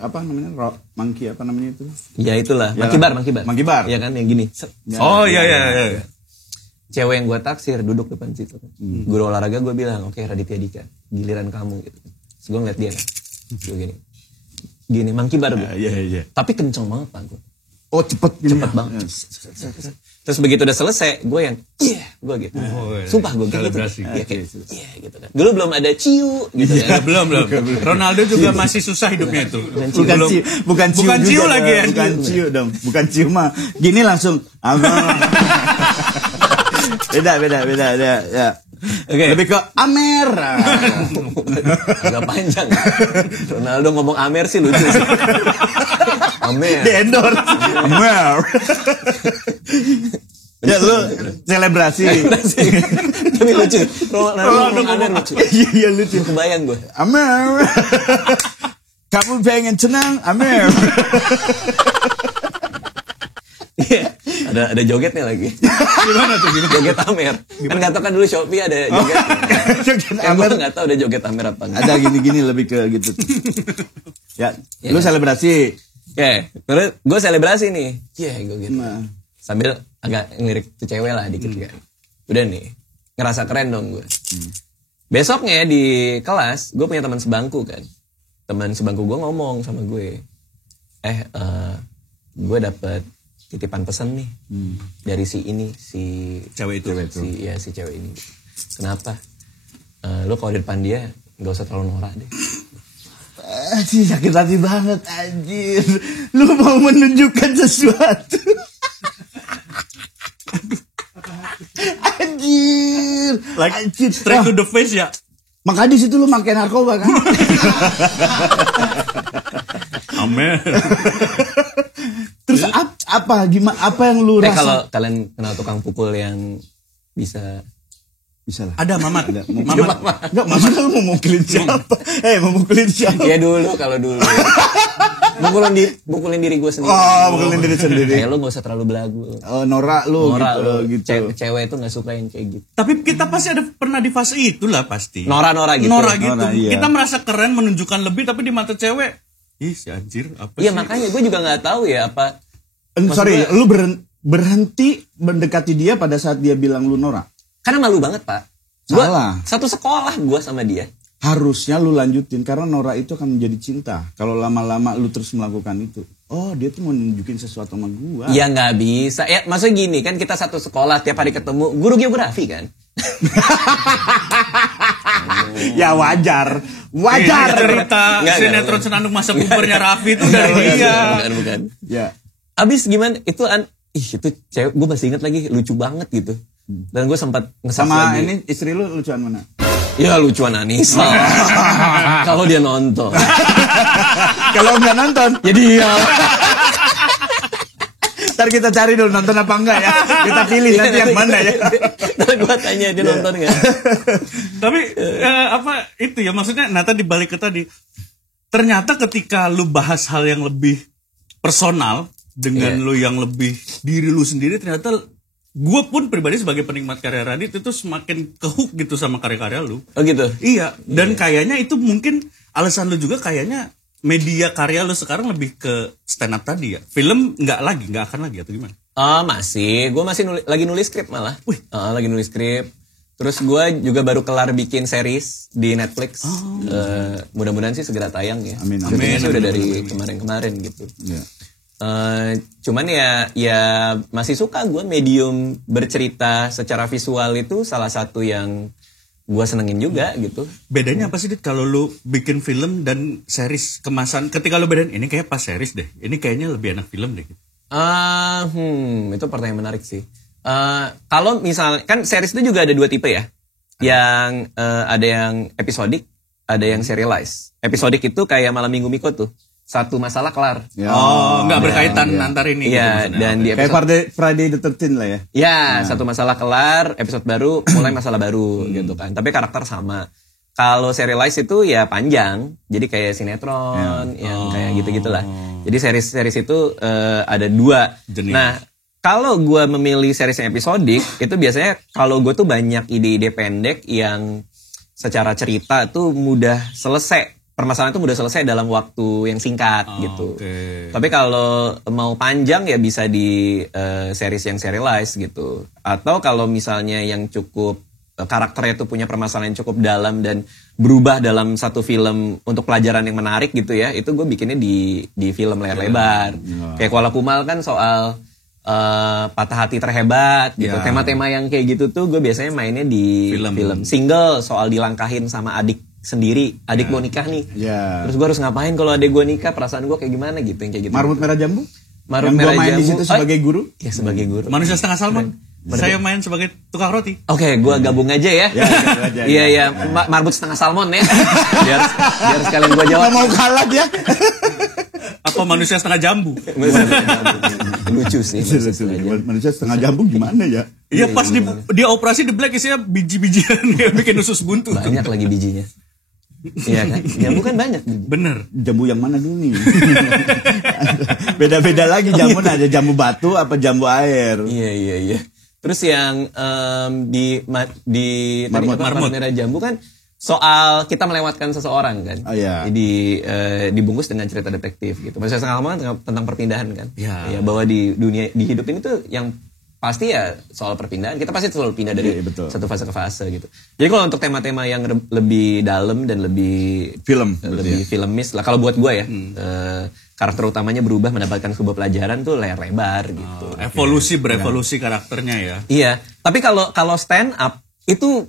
apa namanya? Monkey apa namanya itu? Ya itulah. Ya, Monkey bar. Iya. Ya kan yang gini. Oh iya. Cewek yang gue taksir duduk depan situ. Guru olahraga gue bilang, oke Raditya Dika, giliran kamu gitu. Terus gue ngeliat dia kan. Gue gini monkey bar gue. Iya. Tapi kenceng banget Pak gue. Oh, cepet banget. Terus begitu udah selesai, gue yang gue gitu. Sumpah gue gitu. Selebrasi. Iya kayak gitu kan. Dulu belum ada ciu gitu kan. Belum. Ronaldo juga masih susah hidupnya itu. Bukan ciu lagi ya. Bukan ciu dong. Bukan ciu mah. Gini langsung. Beda ya. Oke. Lebih ke Amer. Agak panjang. Ronaldo ngomong Amer sih lucu sih. Amer. Di endorse. Amer. Ya lu selebrasi. Tapi lucu. Ronaldo ngomong Amer lucu. Iya lucu. Kebayang gue. Amer. Kamu pengen senang, Amer. Iya. Ada jogetnya lagi. Gimana tuh? Joget Amer. Kan nggak tahu kan dulu Shopee ada joget. Amer nggak tahu ada joget Amer apa enggak. Ada gini-gini lebih ke gitu. Ya, lu selebrasi. Oke, terus gue selebrasi nih. Gue gitu. Nah. Sambil agak ngelirik tuh cewek lah dikit kan. Udah nih, ngerasa keren dong gue. Besoknya di kelas, gue punya teman sebangku kan. Teman sebangku gue ngomong sama gue. Gue dapet titipan pesan nih dari si Cewek itu. si cewek ini. Kenapa? Lo kalau di depan dia nggak usah terlalu norak deh. Anjir, sakit hati banget anjir. Lu mau menunjukkan sesuatu. Anjir. Anjir. Straight to the face ya. Makanya di situ lu makan narkoba kan? Amin. Terus apa yang lu rasa? Kalau kalian kenal tukang pukul yang bisa lah. Ada Mamat. Enggak, maksudnya lu mau mukulin siapa? Mau mukulin siapa? Ya kalau dulu. Mukulin diri gue sendiri. Oh, mukulin diri sendiri. Kayak lu gak usah terlalu belagu. Norak lu gitu. Cewek itu gak suka yang kayak gitu. Tapi kita pasti pernah di fase itulah pasti. Nora gitu. Nora gitu. Iya. Kita merasa keren, menunjukkan lebih, tapi di mata cewek, ih si anjir apa sih? Iya makanya gue juga gak tahu ya apa. Sorry, lu berhenti mendekati dia pada saat dia bilang lu norak. Karena malu banget pak. Salah. Satu sekolah gue sama dia. Harusnya lu lanjutin karena norak itu akan menjadi cinta. Kalau lama-lama lu terus melakukan itu. Oh dia tuh mau nunjukin sesuatu sama gua. Ya nggak bisa. Ya maksudnya gini kan kita satu sekolah tiap hari ketemu. Guru geografi kan. Ya wajar. Cerita sinetron Senandung masa pubernya Raffi itu dari dia. Bukan. Ya. Abis gimana itu itu cewek gue masih ingat lagi lucu banget gitu. Dan gue sempat nge-search sama lagi. ini istri lu lucuan mana? Ya lucuan Anissa. Kalau dia nonton. Kalau nggak nonton, ya dia. Ntar kita cari dulu nonton apa enggak ya. Kita pilih nanti yang mana ya. Ntar gue tanya dia nonton nggak. Tapi itu ya maksudnya. Nah tadi balik ke tadi. Ternyata ketika lu bahas hal yang lebih personal dengan lu yang lebih diri lu sendiri, ternyata gue pun pribadi sebagai penikmat karya Radit itu semakin kehook gitu sama karya-karya lu. Oh gitu? Iya. Dan kayaknya itu mungkin alasan lu juga kayaknya media karya lu sekarang lebih ke stand up tadi ya. Film nggak akan lagi atau gimana? Masih. Gue masih lagi nulis skrip malah. Lagi nulis skrip. Terus gue juga baru kelar bikin series di Netflix. Mudah-mudahan sih segera tayang ya. Amin. Syutingnya sih udah dari kemarin-kemarin gitu. Yeah. Cuman ya masih suka gue medium bercerita secara visual itu salah satu yang gue senengin juga gitu. Bedanya apa sih Dit kalau lu bikin film dan series kemasan? Ketika lu bedain ini kayak pas series deh, ini kayaknya lebih enak film deh. Gitu. Itu pertanyaan menarik sih. Kalau misalnya kan series itu juga ada dua tipe ya, yang ada yang episodik, ada yang serialized. Episodik itu kayak Malam Minggu Miko tuh. Satu masalah kelar. Nggak berkaitan antar ini. Iya, gitu dan di episode kayak Friday the 13 lah ya. Ya, satu masalah kelar, episode baru, mulai masalah baru gitu kan. Tapi karakter sama. Kalau serialized itu ya panjang, jadi kayak sinetron, yang kayak gitu-gitulah. Jadi series itu ada dua. Jenis. Nah, kalau gue memilih series yang episodik, itu biasanya kalau gue tuh banyak ide-ide pendek yang secara cerita tuh mudah selesai. Permasalahan itu mudah selesai dalam waktu yang singkat gitu. Okay. Tapi kalau mau panjang ya bisa di series yang serialized gitu. Atau kalau misalnya yang cukup karakternya itu punya permasalahan yang cukup dalam dan berubah dalam satu film untuk pelajaran yang menarik gitu ya. Itu gue bikinnya di film layar lebar. Kayak Kuala Kumal kan soal patah hati terhebat gitu. Tema-tema yang kayak gitu tuh gue biasanya mainnya di film. Single soal dilangkahin sama adik sendiri, adik mau nikah nih. Terus gue harus ngapain kalau adik gue nikah, perasaan gue kayak gimana gitu, yang kayak gitu. Marbut Merah Jambu? Marbut Merah Jambu. Yang gue main di situ sebagai guru? Iya, sebagai guru. Manusia Setengah Salmon. Saya main sebagai tukang roti. Oke, gue gabung aja ya. Iya. Marbut Setengah Salmon ya. biar sekalian gue jawab. Gak mau kalah dia. Apa Manusia Setengah Jambu? Lucu sih. Manusia Setengah Jambu gimana ya? Iya, pas dia operasi di Black isinya biji-bijian dia bikin usus buntu. Banyak lagi bijinya. Iya kan? Jambu kan banyak. Bener. Jambu yang mana dulu nih? Beda-beda lagi jambu. Ada jambu batu apa jambu air? Iya. Terus yang di Marbut Merah Jambu kan soal kita melewatkan seseorang kan. Jadi dibungkus dengan cerita detektif gitu. Maksudnya Setengah Salmon tentang perpindahan kan. Ya, bahwa di dunia di hidup ini tuh yang pasti ya soal perpindahan. Kita pasti selalu pindah dari satu fase ke fase gitu. Jadi kalau untuk tema-tema yang lebih dalam dan lebih film, lebih filmis lah. Kalau buat gue ya, karakter utamanya berubah mendapatkan sebuah pelajaran tuh layar lebar gitu. Berevolusi karakternya ya. Iya, tapi kalau stand up itu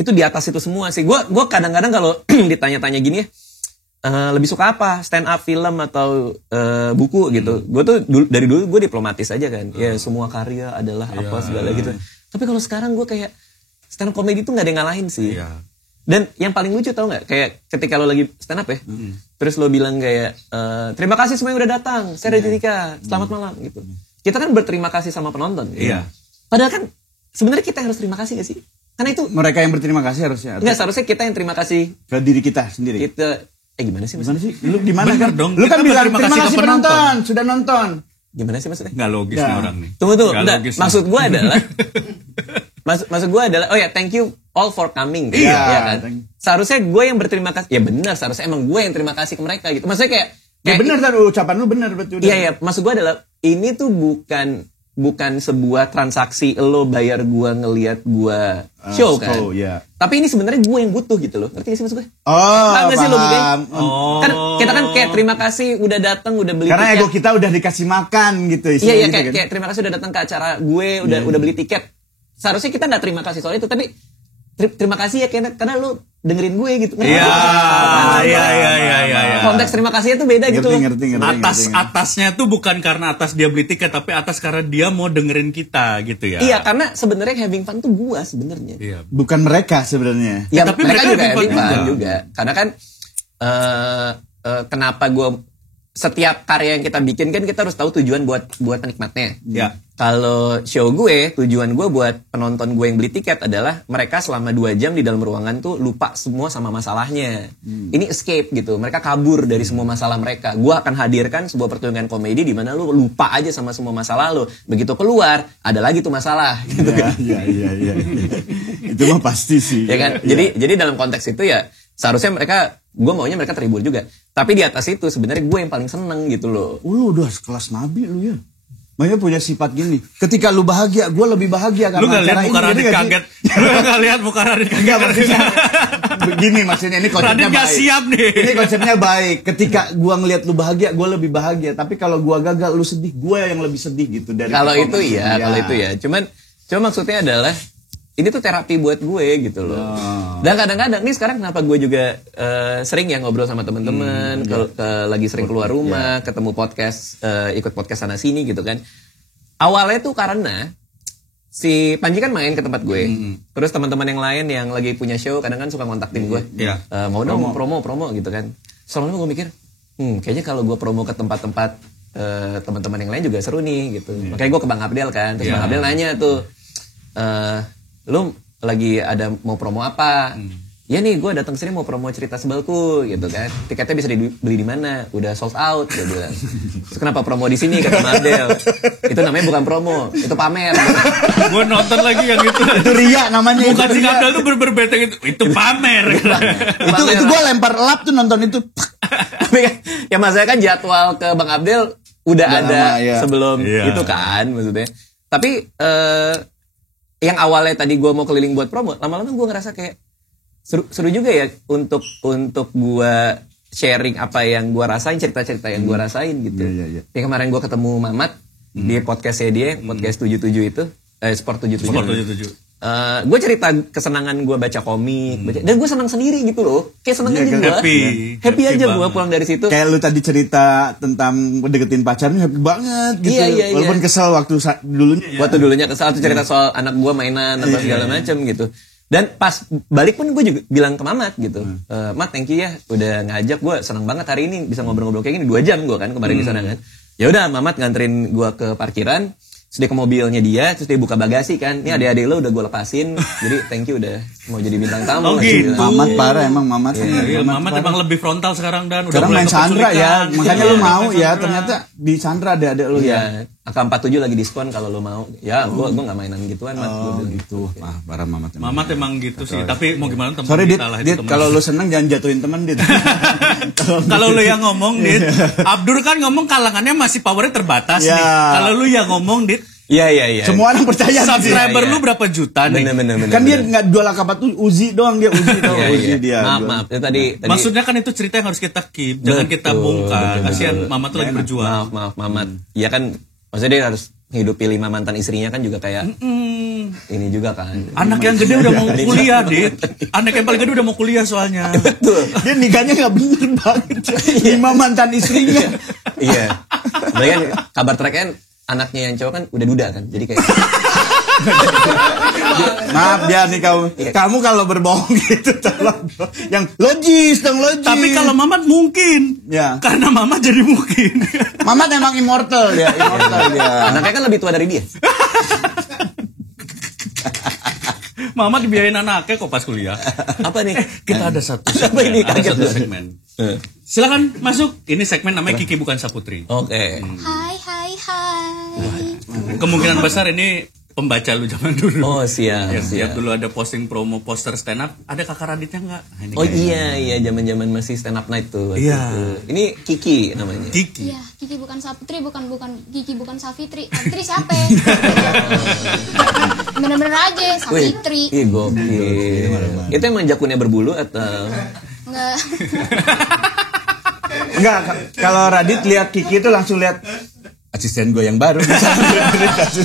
di atas itu semua sih. Gue kadang-kadang kalau ditanya-tanya gini ya, lebih suka apa, stand up, film atau buku gitu. Gue tuh dari dulu gue diplomatis aja kan. Ya semua karya adalah apa segala gitu. Tapi kalau sekarang gue kayak stand up comedy tuh nggak ada yang ngalahin sih. Dan yang paling lucu tau nggak, kayak ketika lo lagi stand up ya, terus lo bilang kayak terima kasih semua yang udah datang, saya Raditya Dika, selamat malam gitu. Kita kan berterima kasih sama penonton. Iya. Padahal kan sebenarnya kita yang harus terima kasih gak sih? Karena itu mereka yang berterima kasih harusnya. Enggak, seharusnya kita yang terima kasih ke diri kita sendiri. Kita gimana sih maksudnya? Lu gimana kan? Dong, lu kan bilang terima kasih penonton. penonton, sudah nonton. Gimana sih maksudnya? Nggak logis nih orang nih. Tunggu. Nggak Enggak, logis maksud gue adalah maksud gue adalah oh ya, thank you all for coming gitu. Ya kan? Seharusnya gue yang berterima kasih. Ya benar, seharusnya emang gue yang terima kasih ke mereka gitu. Maksudnya kayak ya benar kan ucapan lu benar betul. Iya, maksud gue adalah ini tuh bukan sebuah transaksi lo bayar gue ngelihat gue show kan. Tapi ini sebenarnya gue yang butuh gitu loh. Ngerti gak sih maksud gue? Paham. Sih kan kita kan kayak terima kasih udah datang, udah beli karena tiket. Ego kita udah dikasih makan gitu. Iya, gitu, kayak terima kasih udah datang ke acara gue, udah beli tiket. Seharusnya kita nggak terima kasih soal itu, tapi terima kasih ya karena lu dengerin gue gitu. Iya. Konteks terima kasih itu beda gitu loh. Ngerti. Atasnya tuh bukan karena atas dia beli tiket, tapi atas karena dia mau dengerin kita gitu ya. Iya, karena sebenarnya having fun tuh gue sebenarnya. Iya. Bukan mereka sebenarnya. Ya, tapi mereka juga having fun juga. Karena kan kenapa gue setiap karya yang kita bikin kan kita harus tahu tujuan buat penikmatnya. Ya. Kalau show gue, tujuan gue buat penonton gue yang beli tiket adalah mereka selama 2 jam di dalam ruangan tuh lupa semua sama masalahnya. Ini escape gitu. Mereka kabur dari semua masalah mereka. Gue akan hadirkan sebuah pertunjukan komedi di mana lu lupa aja sama semua masalah lu. Begitu keluar, ada lagi tuh masalah gitu kan. Iya. Itu mah pasti sih. Ya kan? Jadi dalam konteks itu ya seharusnya gue maunya mereka terhibur juga. Tapi di atas itu sebenarnya gue yang paling seneng gitu loh. Lu udah kelas nabi lu ya. Makanya punya sifat gini. Ketika lu bahagia, gue lebih bahagia karena lu gak lihat muka Radit kaget. Lu gak lihat muka Radit kaget. Begini maksudnya ini konsepnya Radit gak baik. siap nih. Ini konsepnya baik. Ketika gue ngelihat lu bahagia, gue lebih bahagia. Tapi kalau gue gagal, lu sedih, gue yang lebih sedih gitu. Kalau itu ya. Cuman maksudnya adalah ini tuh terapi buat gue gitu loh. Dan kadang-kadang nih sekarang kenapa gue juga sering ya ngobrol sama teman-teman, lagi sering keluar rumah, ketemu podcast, ikut podcast sana sini gitu kan. Awalnya tuh karena si Panji kan main ke tempat gue. Terus teman-teman yang lain yang lagi punya show kadang kan suka kontaktin gue. Mau dong promo gitu kan. Soalnya gue mikir, kayaknya kalau gue promo ke tempat-tempat teman-teman yang lain juga seru nih gitu. Makanya gue ke Bang Abdel kan. Terus Bang Abdel nanya tuh, lu lagi ada mau promo apa? Ya nih gue datang sini mau promo cerita sebelku gitu kan. Tiketnya bisa dibeli di mana? Udah sold out dia bilang. Terus kenapa promo di sini kata Mardel? Itu namanya bukan promo, itu pamer. Gue nonton lagi yang itu. Itu ria namanya. Bukan si Abdel tuh berbeda gitu. Itu pamer. itu gue lempar lap tuh nonton itu. Tapi kan ya maksudnya kan jadwal ke Bang Abdel udah ada sebelum itu kan maksudnya. Tapi yang awalnya tadi gue mau keliling buat promo, lama-lama gue ngerasa kayak seru juga ya untuk gue sharing apa yang gue rasain, cerita-cerita yang gue rasain gitu. Yang kemarin gue ketemu Mamat di podcastnya dia, podcast 77 itu, Sport 77. Gue cerita kesenangan gue baca komik, dan gue senang sendiri gitu loh, kayak seneng aja gue, happy aja gue pulang dari situ. Kayak lu tadi cerita tentang deketin pacarnya happy banget gitu, walaupun kesel waktu dulunya. Waktu dulunya kesel, tuh cerita soal anak gue mainan atau segala macam gitu. Dan pas balik pun gue juga bilang ke Mamat gitu, Mat thank you ya udah ngajak, gue seneng banget hari ini bisa ngobrol-ngobrol kayak gini 2 jam gue kan kemarin di sana kan. Ya udah Mamat nganterin gue ke parkiran. Terus dia ke mobilnya dia, terus dia buka bagasi kan. Ini adik-adik lo udah gue lepasin. Jadi thank you udah mau jadi bintang tamu. Gitu. Mamat parah emang Mamat. Mamat emang lebih frontal sekarang dan udah sekarang main Sandra ya. Makanya lu mau ya, Sandra. ternyata di Sandra adik-adik lu ya. AK47 lagi diskon kalau lo mau. Ya, gue gak mainan gituan, Mat. Gitu. Wah, parah Mamat. Mamat emang gitu sih. Tapi mau gimana teman sorry, kita lah itu. Dit, kalau lu seneng jangan jatuhin teman, Dit. Kalau lu yang ngomong, Dit. Abdur kan ngomong kalangannya masih powernya terbatas nih. Kalau lu yang ngomong, Dit. Iya. Semua orang percaya. Subscriber Iya. lu berapa juta nih? Bener. Kan dia nggak jual akabat tuh Uzi doang dia Uzi tuh. Iya, Uzi iya. dia. Maaf. Itu tadi Maksudnya kan itu cerita yang harus kita keep, jangan kita bongkar. Kasihan Mama tuh lagi berjuang. Maaf Mamat. Iya kan maksudnya dia harus hidupi 5 mantan istrinya kan juga kayak ini juga kan. Anak yang gede udah mau kuliah, Dit. Anak yang paling gede udah mau kuliah soalnya. Betul. Dia nikahnya nggak bener banget. 5 mantan istrinya. Iya. Berarti kan kabar track kan anaknya yang cowok kan udah duda kan. Jadi kayak Maaf ya nih kamu kalau berbohong gitu tolong yang logis dong logis. Tapi kalau Mamat mungkin. Ya. Karena Mama jadi mungkin. Mamat emang immortal dia. anaknya kan lebih tua dari dia. Mama dibiayain anaknya kok pas kuliah. Apa nih? Kita ada satu Apa segmen. ini? Ada Kaget satu loh. segmen. Silakan masuk. Ini segmen namanya Kiki Bukan Saputri. Oke. Hai. Kemungkinan besar ini pembaca lu zaman dulu. Oh, siap. Yang siap. dulu ada posting promo poster stand up, ada Kakak Raditnya enggak? Nah, ini Oh kayaknya. iya, zaman-zaman masih stand up night tuh. waktu Iya. itu. Ini Kiki namanya. Kiki. Iya, Kiki bukan Saputri, bukan Kiki bukan Safitri. Safitri siapa? Bener-bener aja, Safitri. Iya gokil. Itu emang jakunnya berbulu atau? Enggak. Enggak kalau Radit lihat Kiki itu langsung lihat asisten gue yang baru.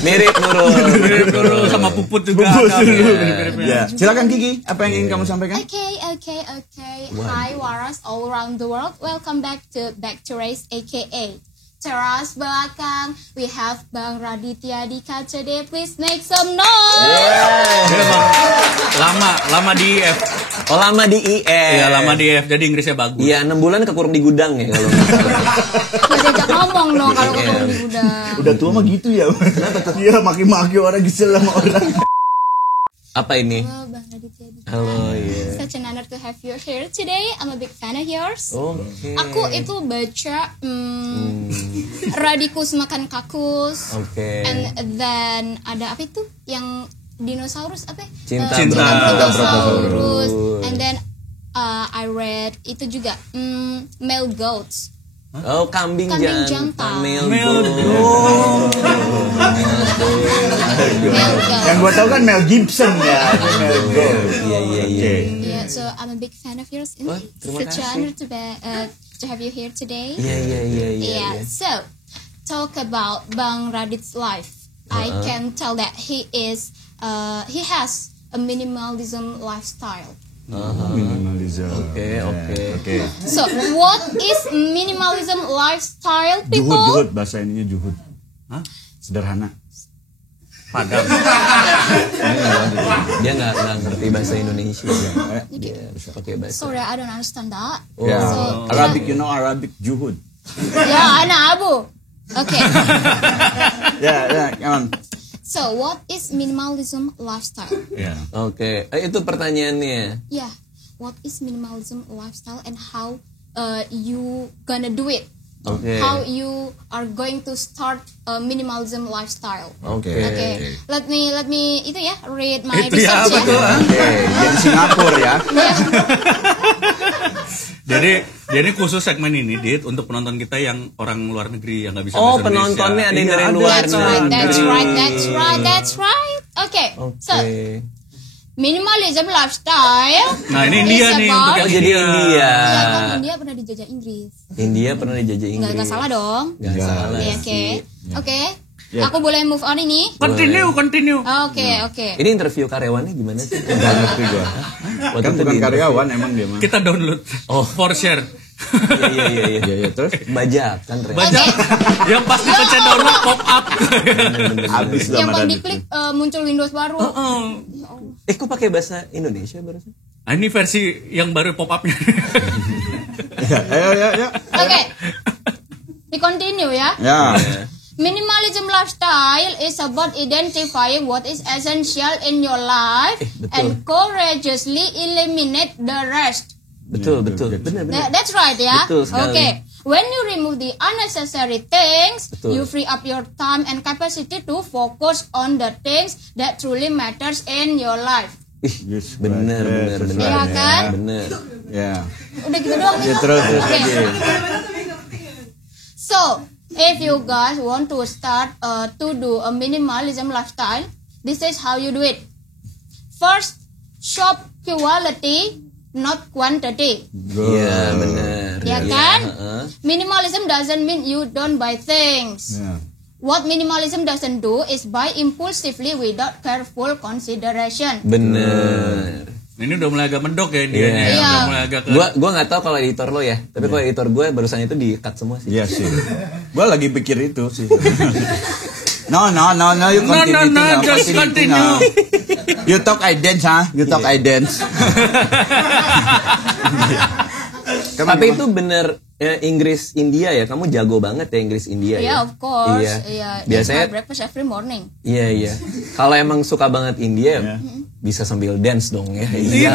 Mirip Nurul. Sama Puput juga. Bubus ada. dulu. Mirip-mirip. Ya. Silakan Kiki, apa yang ingin kamu sampaikan? Okay. Hi, Waras all around the world. Welcome back to Race, aka Teras Belakang. We have Bang Raditya Dika today. Please make some noise. Dia emang lama di IF. Oh lama di IF. Iya, lama di IF. Jadi Inggrisnya bagus. Iya 6 bulan kekurung di gudang ya kalau nggak salah. Gak diajak ngomong dong kalau ketemu di gudang. Udah tua mah gitu ya. Iya, maki-maki orang gisel sama orang. Apa ini? Halo Bang Raditya Dika. Halo ya. Such an honor to have you here today. I'm a big fan of yours. Oke. Aku itu baca Radikus Makan Kakus. Oke. And then ada apa itu yang dinosaurus apa? Cinta Brontosaurus. And then I read itu juga male goats. Oh kambing Kambing jantan. jantan. Male goat. Male goats. Yang gue tahu kan Mel Gibson ya. Mel Gibson. Iya. Yeah, so I'm a big fan of yours. Oh, terima Such an kasih. honor to have you here today. Iya. Yeah. So, talk about Bang Radit's life. I can tell that he has a minimalism lifestyle. Minimalism. Oke. So, what is minimalism lifestyle, people? Juhud bahasa ininya juhud. Hah? Sederhana. Padam. Dia nggak ngerti bahasa Indonesia. Dia pakai bahasa. Sorry, I don't understand that. Ya. So, Arabic, you know Arabic juhud. yeah, Ana Abu. Okay. Ya, come on. So, what is minimalism lifestyle? Ya. Oke. Itu pertanyaannya. Yeah, what is minimalism lifestyle and how you gonna do it? Oke. How you are going to start a minimalism lifestyle? Oke. Okay. Let me itu ya read my Itu ya, research ya. betul. Oke, dia di Singapura ya. Yeah. Jadi khusus segmen ini, Dit, untuk penonton kita yang orang luar negeri yang nggak bisa Oh bahasa Indonesia. penontonnya ada yang Iya, dari ada. luar That's right. negeri. Okay. Oke. So minimalism lifestyle. Nah, ini is India nih, untuk about- yang Oh jadi India. Ya kan India pernah dijajah Inggris. India pernah dijajah Inggris. Nggak salah dong. Nggak salah. Iya, oke. sih. Oke. Ya. Aku boleh move on ini? Continue. Oke. Ini interview karyawannya gimana sih? Enggak ngerti gua. Waktu Kan itu bukan di- karyawan emang dia mah. Kita download for share. Iya. Iya, terus Bajakan Ren. Baca yang pas dipencet download pop up. habis Yang sama pas Radit. diklik muncul Windows baru. Kok pakai bahasa Indonesia barusan? Nah, ini versi yang baru pop upnya. Ya, ayo. Oke. We continue ya. Ya. Minimalism lifestyle is about identifying what is essential in your life betul. and courageously eliminate the rest. Betul. Benar. That's right ya. Betul sekali. Okay. When you remove the unnecessary things, Betul. you free up your time and capacity to focus on the things that truly matters in your life. Yes, Benar. Iya kan? Benar. Ya. Udah gitu doang nih. Ya terus Oke. lagi. So, If you guys want to start to do a minimalism lifestyle, this is how you do it. First, shop quality, not quantity. Iya benar. Ya kan? Minimalism doesn't mean you don't buy things. What minimalism doesn't do is buy impulsively without careful consideration. Bener. Ini udah mulai agak mendok ya dia. Iya. Udah mulai agak ke... Gua nggak tahu kalau editor lo ya, tapi kalau editor gue barusan itu di-cut semua sih. Iya sih. Gua lagi pikir itu sih. No, you continue. No, just continue. You talk I dance, ha? You talk I dance. Iya, Tapi itu bener Inggris India ya, kamu jago banget ya Inggris India ya. Yeah, of course. Iya. Yeah. Biasanya Eat my breakfast every morning. Iya. Kalau emang suka banget India bisa sambil dance dong ya. Iya.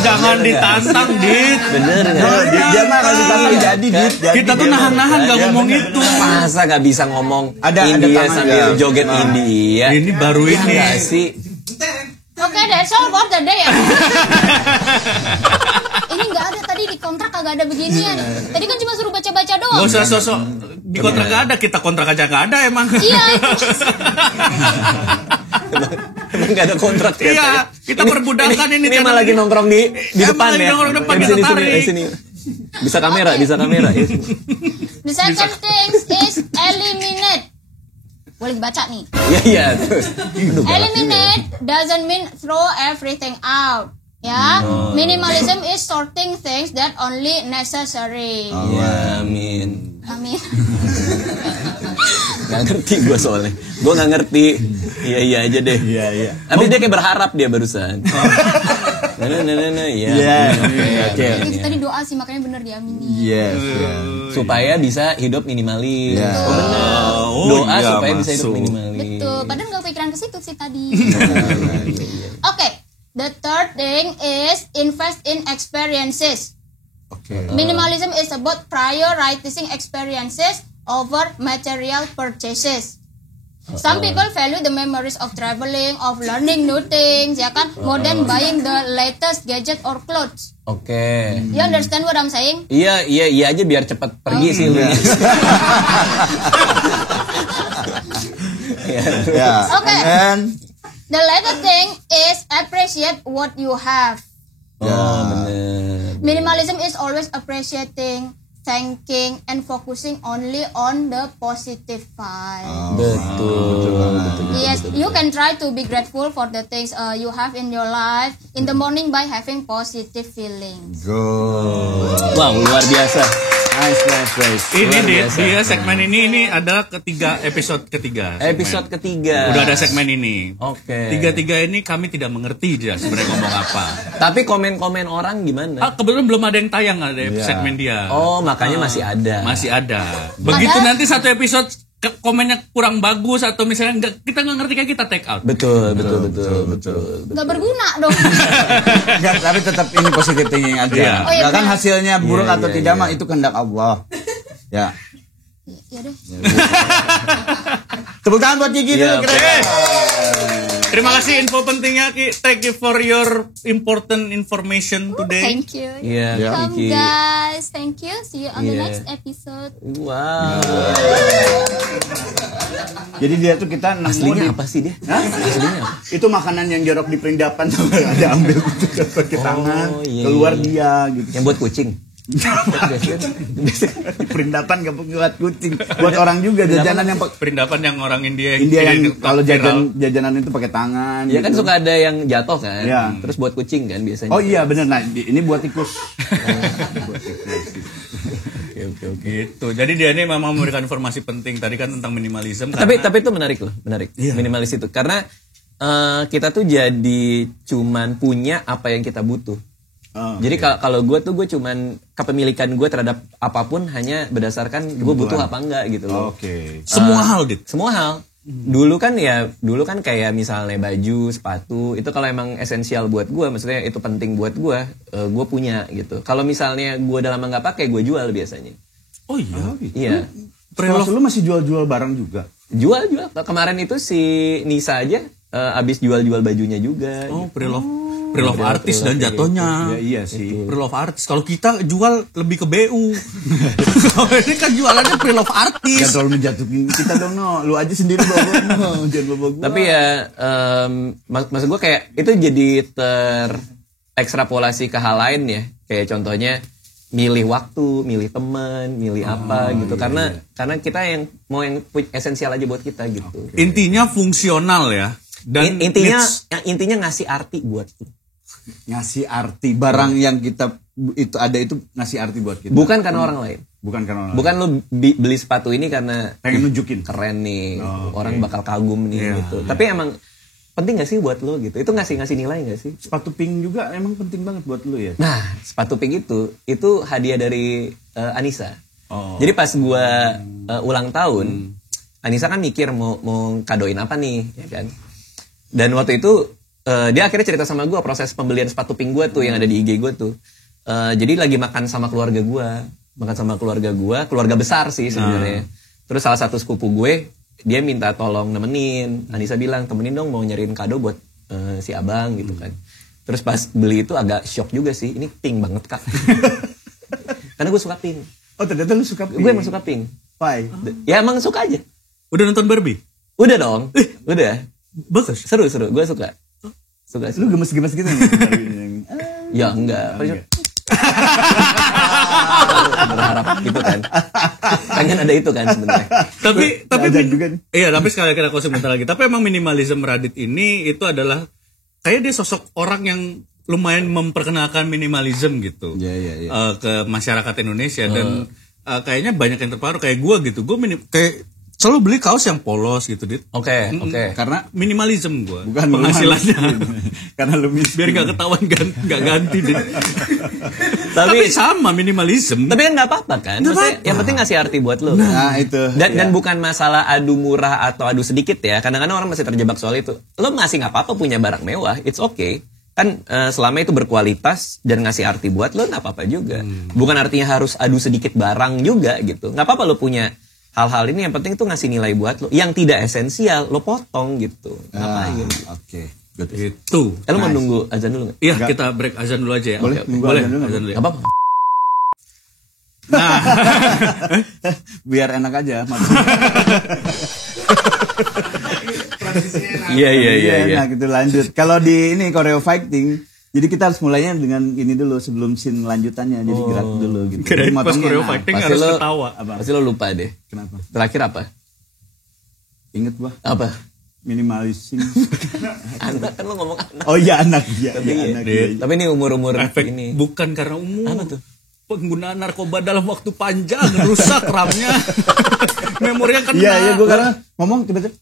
Jangan ditantang, Dit. Bener nggak? Dia mah kalau ditantang jadi, Dit. Kita tuh nahan-nahan gak ngomong itu. Masa gak bisa ngomong Ada India tangan sambil ya. joget India? Ini baru ini. Nggak sih. Oke, that's all for today ya. Ini nggak ada tadi di kontrak, kagak ada beginian. Tadi kan cuma suruh baca-baca doang. Gak usah sosok di kontrak gak ada, kita kontrak aja gak ada emang. Iya. Emang gak ada kontrak ya? Iya, kita perbudakan ini. Ini emang lagi nongkrong di depan lagi ya. nongkrong depan, Di kita sini, tarik. sini. Bisa kamera. Ya, sini. The second thing is eliminate. Boleh dibaca nih. Iya. Terus. Aduh, galak juga ya. Eliminate doesn't mean throw everything out. Ya, minimalism is sorting things that only necessary. Iya, amin. Amin. Gak ngerti gue soalnya. Gue gak ngerti. Iya aja deh. Iya. Tapi dia kayak berharap dia barusan. Iya. Oke. Itu tadi doa sih, makanya bener diamini. Yes. Supaya bisa hidup minimalis. Iya. Oh benar. Doa iya, supaya bisa hidup masuk. minimalis. Betul, padahal nggak pikiran ke situ sih tadi. Oke, the third thing is invest in experiences. Oke. Minimalism is about prioritizing experiences over material purchases. Some people value the memories of traveling, of learning new things, ya kan, more than buying the latest gadget or clothes. Oke. You understand what I'm saying? Iya aja biar cepat pergi sih lu. Ya. Oke. And The latter thing is appreciate what you have. Oh, bener. Minimalism is always appreciating, thanking, and focusing only on the positive vibe. Betul. Yes, you can try to be grateful for the things you have in your life in the morning by having positive feelings. go. Wow, luar biasa. Nice. Ini Luar dia, biasa. segmen ini adalah episode ketiga. segmen. Episode ketiga. Udah ada segmen ini. Oke. Tiga ini kami tidak mengerti dia sebenarnya ngomong apa. Tapi komen-komen orang gimana? Kebetulan belum ada yang tayang ada segmen dia. Oh, makanya masih ada. Masih ada. Begitu Padahal- nanti satu episode komennya kurang bagus atau misalnya kita nggak ngerti, kayak kita take out. Betul. Gak berguna dong. Enggak, tapi tetap ini positive thinking aja. Iya. Oh, iya, Enggak kan benar. hasilnya buruk Iya, atau iya, tidak iya. mah itu kehendak Allah. Ya. Ya deh. Tepuk tangan buat Gigi Iya, dulu keren. Terima kasih info pentingnya, Ki. Thank you for your important information today. Thank you. Iya, Welcome Kiki. guys. Thank you. See you on the Iya. next episode. Wow. Jadi dia tuh kita nemu Aslinya di- apa sih dia? Hah? Aslinya apa? Itu makanan yang jorok di perindapan tuh ada ambil gitu pakai tangan, iya, keluar iya. dia gitu. Yang buat kucing. Di perindapan gak buat kucing, buat orang juga jajanan yang Perindapan yang orang India yang kalau viral. jajanan itu pakai tangan. Ya kan gitu. suka ada yang jatuh kan. Iya. Terus buat kucing kan biasanya. Oh iya bener, nah ini buat tikus. Oke. Gitu. Jadi dia ini memang memberikan informasi penting tadi kan tentang minimalism. Tapi itu menarik loh, menarik. Iya. Minimalis itu karena kita tuh jadi cuman punya apa yang kita butuh. Oh, Jadi kalau gue cuman kepemilikan gue terhadap apapun hanya berdasarkan gue butuh apa enggak gitu loh. Oke. semua hal, Dit. Semua hal. Dulu kan kayak misalnya baju, sepatu itu kalau emang esensial buat gue, maksudnya itu penting buat gue punya gitu. Kalau misalnya gue udah lama nggak pakai, gue jual biasanya. Oh iya. Iya. Sekolah lu masih jual-jual barang juga? Jual. Kemarin itu si Nisa aja abis jual bajunya juga. Oh, gitu. pre-love. Pre-love artis dan jatuhnya. Ya iya sih. Pre-love artis. Kalau kita jual lebih ke BU. Kalau ini kan jualannya pre-love artis. Jangan terlalu menjatuhin kita dong, no. Lu aja sendiri bawa, no. Jangan bawa gua. Tapi ya maksud gue kayak itu jadi terekstrapolasi ke hal lain ya. Kayak contohnya milih waktu, milih teman, milih apa gitu. Karena kita yang mau yang esensial aja buat kita gitu. Intinya fungsional ya. Dan intinya ngasih arti buat kita. Ngasih arti barang yang kita itu ada itu ngasih arti buat kita. Bukan karena orang lain. Bukan lu beli sepatu ini karena pengen nunjukin keren nih, orang bakal kagum nih gitu. Tapi emang penting gak sih buat lo gitu? Itu ngasih nilai gak sih? Sepatu pink juga emang penting banget buat lo ya? Nah, sepatu pink itu hadiah dari Anissa. Jadi pas gua ulang tahun, Anissa kan mikir mau kadoin apa nih, ya kan? Dan waktu itu dia akhirnya cerita sama gua proses pembelian sepatu pink gua tuh yang ada di IG gua tuh. Jadi lagi makan sama keluarga gua, keluarga besar sih sebenarnya. Terus salah satu sepupu gue dia minta tolong nemenin. Anissa bilang temenin dong mau nyariin kado buat si abang gitu kan. Terus pas beli itu agak shock juga sih. Ini pink banget kak. Karena gue suka pink. Oh ternyata lu suka pink? Gue emang suka pink. Why? Ya emang suka aja. Udah nonton Barbie? Udah dong. Udah. Bagus. Seru. Gue suka. Lu gemes-gemes gitu nih? Ya enggak. Berharap gitu kan. Pengen ada itu kan sebenarnya. Tapi juga nih. Iya, tapi sekali lagi aku sebentar lagi. Tapi emang minimalism Radit ini itu adalah kayak dia sosok orang yang lumayan memperkenalkan minimalism gitu. Iya. Ke masyarakat Indonesia dan kayaknya banyak yang terpengaruh kayak gue gitu. Gue kayak selalu beli kaos yang polos gitu, Dit. Oke. Karena minimalism gue. Bukan penghasilannya. Karena lu miskin. Biar gak ketahuan gak ganti, Dit. Tapi sama minimalism. Tapi kan gak apa-apa kan. Maksudnya yang penting ngasih arti buat lo. Nah itu. Dan bukan masalah adu murah atau adu sedikit ya. Kadang-kadang orang masih terjebak soal itu. Lo ngasih gak apa-apa punya barang mewah, it's okay. Kan selama itu berkualitas dan ngasih arti buat lo gak apa-apa juga. Bukan artinya harus adu sedikit barang juga gitu. Gak apa-apa lo punya hal-hal ini, yang penting tuh ngasih nilai buat lo. Yang tidak esensial lo potong gitu. Ngapain? Oke. Itu. Lo mau nunggu azan dulu gak? Iya, kita break azan dulu aja ya. Boleh, Boleh. azan dulu ya. Apa-apa. Nah, biar enak aja. Iya. Enak itu lanjut. Kalau di ini Choreo Fighting, jadi kita harus mulainya dengan ini dulu sebelum scene lanjutannya. Jadi gerak dulu gitu. Kirain pas Choreo Fighting harus ketawa. Pasti lo lupa deh. Kenapa? Terakhir apa? Ingat gua. Apa? Minimalism. Anak kan lo ngomong anak. Oh iya anak ya. Tapi ini umur-umur Efek ini. bukan karena umur. Apa tuh? Penggunaan narkoba dalam waktu panjang rusak RAM-nya. Memorinya kena. Iya, gua karena ngomong tiba-tiba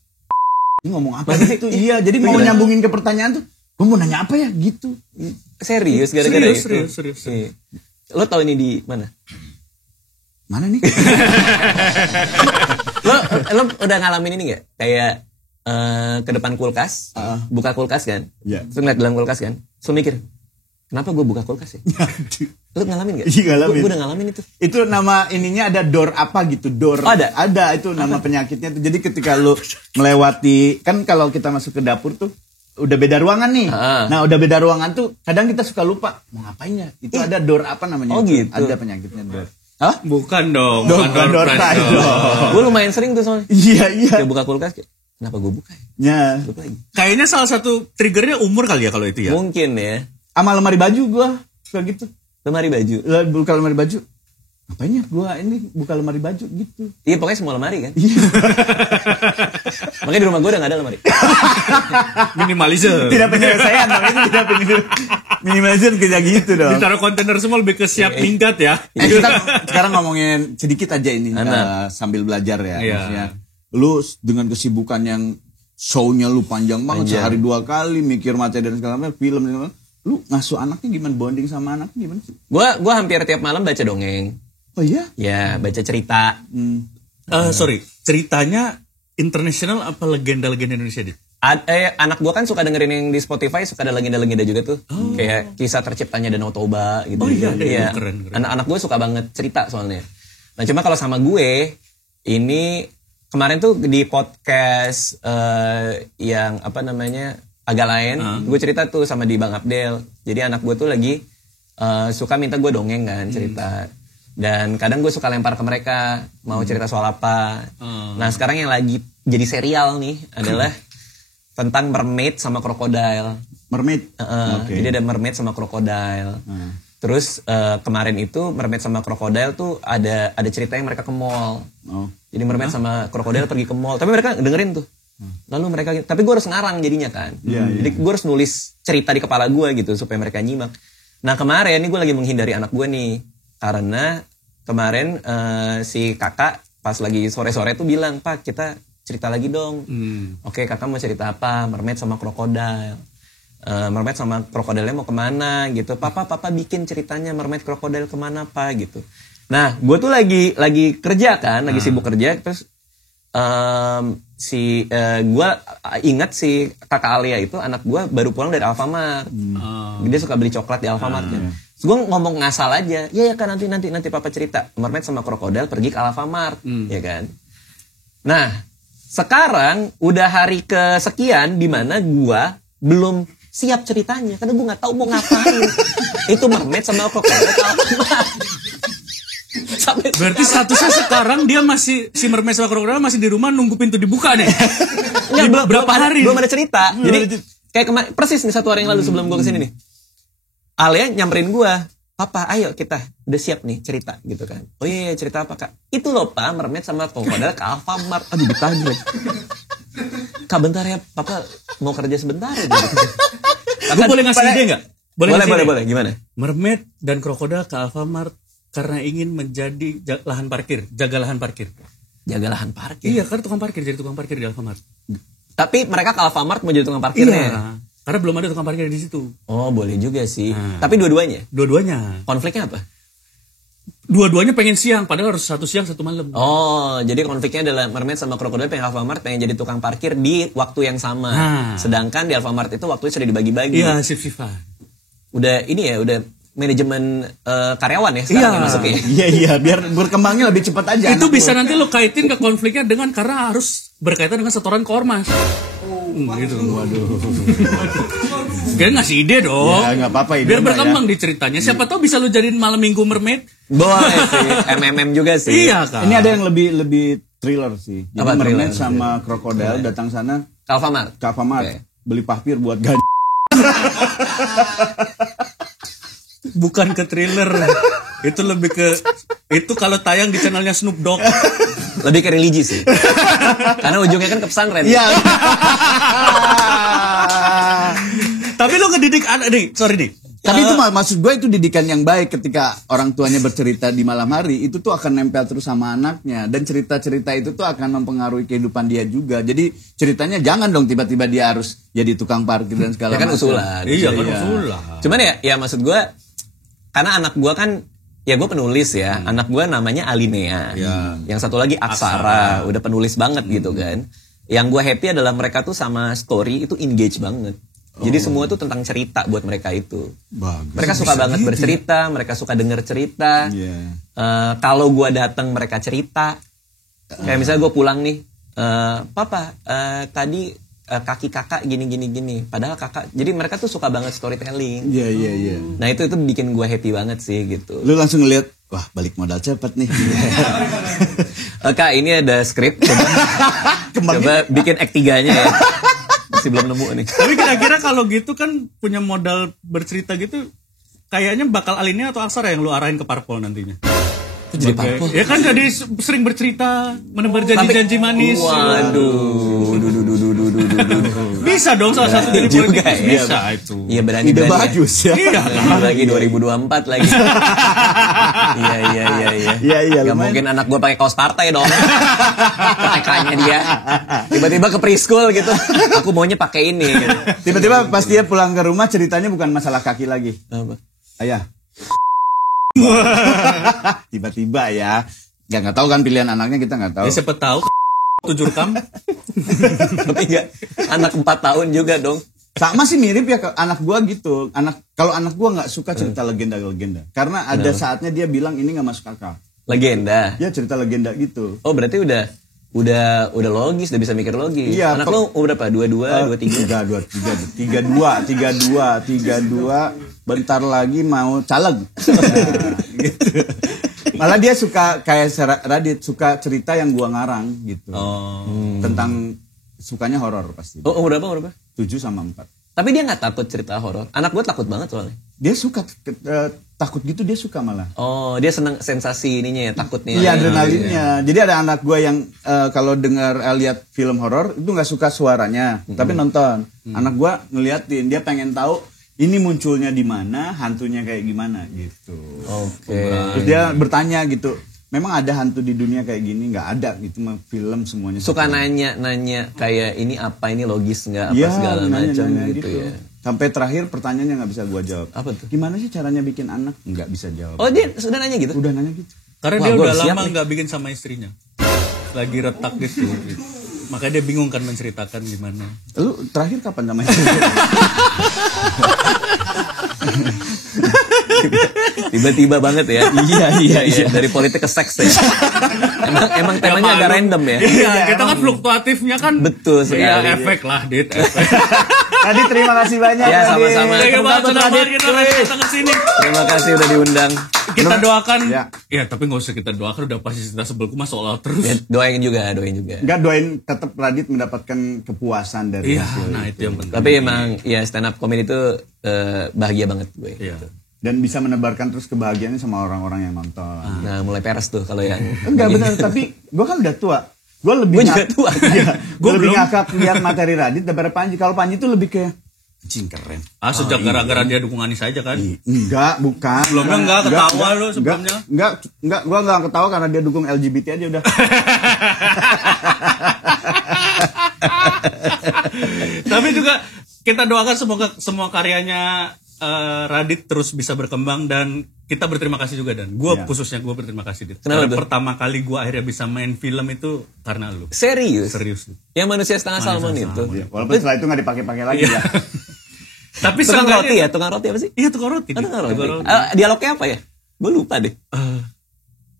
ini ngomong apa sih itu? Iya, jadi mau nyambungin ke pertanyaan tuh, gua mau nanya apa ya gitu. Serius gara-gara itu. Serius. Iya. Lo tahu ini di mana? Mana nih? Lo udah ngalamin ini nggak? Kayak ke depan kulkas, buka kulkas kan? Iya. Terus ngeliat dalam kulkas kan? Terus mikir, kenapa gue buka kulkas ya? Lo ngalamin nggak? Iya, ngalamin. Gue udah ngalamin itu. Itu nama ininya ada door apa gitu, door. Oh, ada? Ada itu nama penyakitnya tuh. Jadi ketika lu melewati, kan kalau kita masuk ke dapur tuh udah beda ruangan nih. Nah, udah beda ruangan tuh kadang kita suka lupa mau ngapain ya. Itu ada door apa namanya? Oh itu? gitu. Ada penyakitnya door. Hah? Bukan dong. Bukan door prize dong. Gue lumayan sering tuh soalnya. Iya. Kayak buka kulkas, kayak, kenapa gue buka ya? Ya. Lupa lagi. Kayaknya salah satu triggernya umur kali ya kalau itu ya. Mungkin ya. Sama lemari baju gua suka gitu. Lemari baju. Buka lemari baju. Ngapain ya gua ini buka lemari baju gitu. Iya pokoknya semua lemari kan. Iya. Makanya di rumah gue udah gak ada lemari. Minimalism. Tidak penyelesaian dong, itu tidak minimalism tidak gitu dong. Ditaruh kontainer semua lebih ke siap minggat ya. Kita sekarang ngomongin sedikit aja ini sambil belajar ya. Iya. Maksudnya lu dengan kesibukan yang show-nya lu panjang banget sehari 2 kali mikir materi dan segala macam film dan segala macam. Lu ngasuh anaknya gimana, bonding sama anaknya gimana sih? Gua hampir tiap malam baca dongeng. Oh iya? Ya, baca cerita. Sorry, ceritanya internasional apa legenda-legenda Indonesia dit? Anak gua kan suka dengerin yang di Spotify, suka ada legenda-legenda juga tuh. Kayak kisah terciptanya Danau Toba gitu. Oh iya. Keren. Anak-anak gue suka banget cerita soalnya. Nah cuma kalau sama gue, ini kemarin tuh di podcast yang apa namanya, agak lain. Gue cerita tuh sama di Bang Abdel. Jadi anak gue tuh lagi suka minta gue dongeng kan cerita. Dan kadang gue suka lempar ke mereka mau cerita soal apa. Nah sekarang yang lagi jadi serial nih adalah tentang mermaid sama krokodil. Mermaid. Jadi ada mermaid sama krokodil. Terus kemarin itu mermaid sama krokodil tuh ada cerita yang mereka ke mall. Jadi mermaid sama krokodil pergi ke mall. Tapi mereka dengerin tuh. Lalu mereka, tapi gue harus ngarang jadinya kan. Jadi gue harus nulis cerita di kepala gue gitu supaya mereka nyimak. Nah kemarin ini gue lagi menghindari anak gue nih. Karena kemarin si kakak pas lagi sore-sore tuh bilang, Pak kita cerita lagi dong. Oke kakak mau cerita apa? Mermaid sama krokodil. Mermaid sama krokodilnya mau kemana gitu. Papa bikin ceritanya mermaid krokodil kemana Pak gitu. Nah gue tuh lagi kerja kan, lagi sibuk kerja. Terus gue ingat si kakak Alia itu anak gue baru pulang dari Alfamart. Dia suka beli coklat di Alfamart kan. Terus gue ngomong ngasal aja, ya kan nanti papa cerita mermaid sama krokodil pergi ke Alfamart, ya kan. Nah sekarang udah hari kesekian di mana gue belum siap ceritanya karena gue nggak tahu mau ngapain. Itu mermaid sama krokodil ke Alfamart. Berarti statusnya sekarang dia masih si mermaid sama krokodil masih di rumah nunggu pintu dibuka nih. Berapa hari? Belum ada cerita. Jadi kayak kemarin persis nih 1 hari yang lalu sebelum gue kesini nih. Alia nyamperin gue, Papa ayo kita udah siap nih cerita gitu kan. Oh iya cerita apa kak? Itu loh Pak mermaid sama krokodil ke Alfamart. Aduh ditanya lagi. Kak bentar ya Papa mau kerja sebentar ya. Gue boleh ngasih ide gak? Boleh. Gimana? Mermaid dan krokodil ke Alfamart karena ingin menjadi lahan parkir, jaga lahan parkir. Jaga lahan parkir? Iya, karena jadi tukang parkir di Alfamart. Tapi mereka ke Alfamart mau jadi tukang parkirnya? Iya, karena belum ada tukang parkir di situ. Oh, boleh juga sih. Tapi dua-duanya? Dua-duanya. Konfliknya apa? Dua-duanya pengen siang, padahal harus 1 siang 1 malam. Oh, jadi konfliknya adalah mermaid sama krokodil pengen Alfamart pengen jadi tukang parkir di waktu yang sama. Sedangkan di Alfamart itu waktunya sudah dibagi-bagi. Iya, shift-shiftan. Udah manajemen karyawan ya sekarang yang masuk ya. Iya, biar berkembangnya lebih cepat aja. Itu bisa nanti lo kaitin ke konfliknya dengan karena harus berkaitan dengan setoran ke ormas. Gitu. Waduh. Kayaknya ngasih ide dong. Ya, nggak apa-apa ide. Biar berkembang di ceritanya. Siapa tahu bisa lo jadiin malam minggu mermaid. Boleh sih. MMM juga sih. Iya kan. Ini ada yang lebih thriller sih. Jadi apa mermaid sama krokodil datang sana ke Alfamart. Okay. Beli pahpir buat gaji. Bukan ke thriller. Itu lebih ke itu kalau tayang di channelnya Snoop Dogg. Lebih ke religi sih. Karena ujungnya kan ke pesantren. Iya. Tapi lo ngedidik anak nih, sorry nih. Tapi itu maksud gue itu didikan yang baik ketika orang tuanya bercerita di malam hari itu tuh akan nempel terus sama anaknya dan cerita-cerita itu tuh akan mempengaruhi kehidupan dia juga. Jadi ceritanya jangan dong tiba-tiba dia harus jadi tukang parkir dan segala macam. Ya kan usulan. Iya kan usulan. Cuman ya maksud gue karena anak gue kan ya gue penulis ya. Anak gue namanya Alinea. Yang satu lagi Aksara. Udah penulis banget gitu kan. Yang gue happy adalah mereka tuh sama story itu engage banget. Jadi semua tuh tentang cerita buat mereka itu. Bagus. Mereka suka banget bercerita, mereka suka denger cerita. Kalau gue datang mereka cerita. Kayak misalnya gue pulang nih, Papa, tadi kaki kakak gini. Padahal kakak, jadi mereka tuh suka banget storytelling. Iya. Nah itu bikin gue happy banget sih gitu. Lu langsung ngeliat, wah balik modal cepat nih. Kak ini ada skrip, coba bikin act 3-nya ya. Masih belum nemu nih. Tapi kira-kira kalau gitu kan punya modal bercerita gitu, kayaknya bakal Alinea atau Aksara yang lu arahin ke parpol nantinya. Itu jadi parpol. Ya kan jadi sering bercerita, menebar janji-janji manis. Waduh. Bisa dong salah satu jadi juga politikus. Ya. Bisa itu. Iya berani. Ide bagus ya. Iya. Lagi 2024 lagi. Iya. Gak mungkin anak gue pakai kaos partai dong. TK-nya dia. Tiba-tiba ke preschool gitu. Aku maunya pakai ini. Gitu. Tiba-tiba pas dia pulang ke rumah ceritanya bukan masalah kaki lagi. Apa? Ayah. Tiba-tiba ya. Ya nggak tahu kan pilihan anaknya kita nggak tahu. Ya siapa tahu 7 rekam. Tapi enggak. Anak 4 tahun juga dong. Sama sih mirip ya ke anak gua gitu. Kalau anak gua nggak suka cerita legenda. Karena ada saatnya dia bilang ini nggak masuk akal. Legenda. Dia cerita legenda gitu. Oh berarti udah udah logis, udah bisa mikir logis. Iya, Anak lu umur berapa? 22, 23. 32. Bentar lagi mau caleg. Nah, gitu. Malah dia suka kayak Radit suka cerita yang gua ngarang gitu. Tentang sukanya horor pasti. Oh, umur berapa? 7 sama 4. Tapi dia nggak takut cerita horor. Anak gue takut banget soalnya. Dia suka takut gitu, dia suka malah. Oh, dia senang sensasi ininya ya, takutnya. Iya, adrenalinnya. Jadi ada anak gue yang kalau dengar lihat film horor itu nggak suka suaranya, tapi nonton. Anak gue ngeliatin, dia pengen tahu ini munculnya di mana, hantunya kayak gimana gitu. Oke. Terus dia bertanya gitu, memang ada hantu di dunia kayak gini? Nggak ada gitu, film semuanya. Suka nanya kayak ini apa, ini logis nggak, apa ya, segala macam gitu ya. Sampai terakhir pertanyaannya nggak bisa gua jawab. Apa tuh? Gimana sih caranya bikin anak? Nggak bisa jawab. Oh, dia sudah nanya gitu? Udah nanya gitu. Karena Wah, dia gua udah siap lama nih. nggak bikin sama istrinya. Lagi retak gitu. Makanya dia bingung kan menceritakan gimana. Lu terakhir kapan sama istri? Tiba-tiba banget ya. Iya. Dari politik ke seks ya. emang temanya agak random ya. Iya, kita kan fluktuatifnya kan. Betul sekali. Iya, efek lah, Dit. Efek. Tadi terima kasih banyak. Ya, Radit. sama-sama. Thank you banget sudah Radit. kita datang ke sini. Terima kasih udah diundang. Kita doakan. Ya. Ya, tapi nggak usah kita doakan, udah pasti kita sebelku mah soal terus. Ya, doain juga. Enggak, doain tetap Radit mendapatkan kepuasan dari Iya, hasil nah itu. itu yang penting. Tapi emang ya stand up comedy itu bahagia banget gue. Iya. Dan bisa menebarkan terus kebahagiaannya sama orang-orang yang nonton. Nah, mulai peres tuh kalau yang Enggak benar, tapi gue kan udah tua. Gue lebih Gue juga tua. Gue lebih ngakak lihat materi Radit daripada Panji. Kalau Panji tuh lebih kayak anjing keren. Sejak gara-gara dia dukung Anis aja kan. Enggak, bukan. Sebelumnya enggak ketawa lu sebelumnya. Enggak, gua enggak ketawa karena dia dukung LGBT aja udah. Tapi juga kita doakan semoga semua karyanya Radit terus bisa berkembang dan kita berterima kasih juga dan gue khususnya gue berterima kasih Dit. Kenapa Karena tuh? pertama kali gue akhirnya bisa main film itu karena lu. serius. Yang Manusia setengah salmon itu. Iya, walaupun setelah itu enggak dipakai-pakai lagi ya. Tapi Tukang seenggaknya- roti ya, tukang roti apa sih? Iya tukang roti. Oh, Dit. tukang roti. Tukang roti. Dialognya apa ya? Gue lupa deh.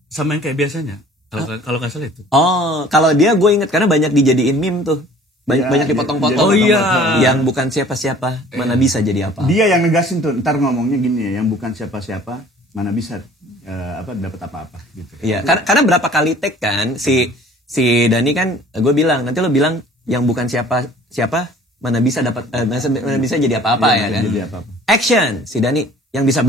Sama yang kayak biasanya. Kalau nggak salah itu. Oh, kalau dia gue inget karena banyak dijadiin meme tuh. Iya, Banyak dipotong-potong. Oh iya. Yang bukan siapa-siapa, mana bisa jadi apa? Dia yang negasin tuh, ntar ngomongnya gini ya, yang bukan siapa-siapa mana bisa dapat apa-apa gitu. Iya, karena berapa kali take kan si Dani kan gue bilang, nanti lo bilang yang bukan siapa-siapa mana bisa dapat mana bisa jadi apa-apa Iya, ya kan? jadi apa-apa. Action, si Dani yang bisa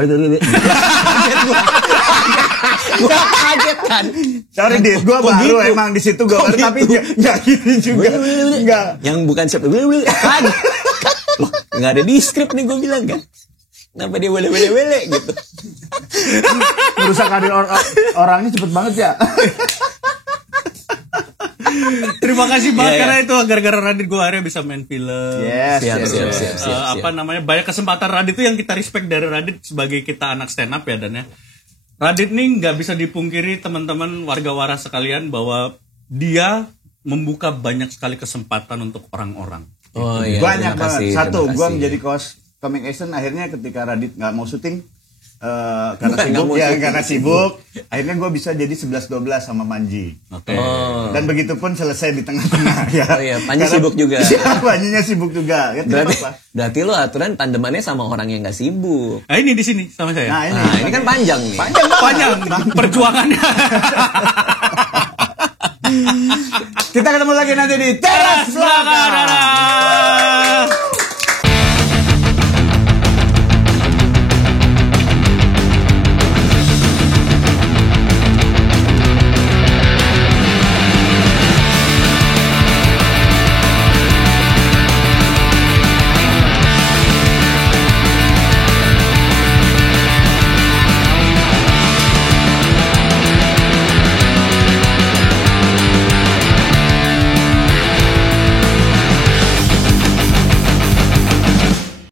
Gue kaget kan. Sorry Dit, gue baru emang di situ gue baru, tapi nggak gitu juga. Nggak. Yang bukan siapa kan. Loh, nggak ada di skrip nih gue bilang kan. Kenapa dia wele gitu. Merusak karir orangnya cepet banget ya. Terima kasih banget Iya, iya. karena itu gara-gara Radit gue akhirnya bisa main film. Yes, Siap. Apa namanya banyak kesempatan Radit itu yang kita respect dari Radit sebagai kita anak stand up ya dan ya. Radit nih nggak bisa dipungkiri teman-teman warga waras sekalian bahwa dia membuka banyak sekali kesempatan untuk orang-orang. Oh iya. Banyak terima banget. kasih, Satu, terima gue kasih. menjadi coach comic action akhirnya ketika Radit nggak mau syuting karena Bukan nggak sibuk mau ya syuting. karena sibuk akhirnya gue bisa jadi 11-12 sama Panji. Oh. Dan begitu pun selesai di tengah-tengah ya. Oh iya, Panji Karena- sibuk juga. Iya, Panjinya sibuk juga. Ya, tidak apa-apa. Berarti lo aturan tandemannya sama orang yang nggak sibuk. Nah ini di sini sama saya. Nah, Nah, ini kan panjang nih. Panjang perjuangannya. Kita ketemu lagi nanti di Teras Belakang. Dadah.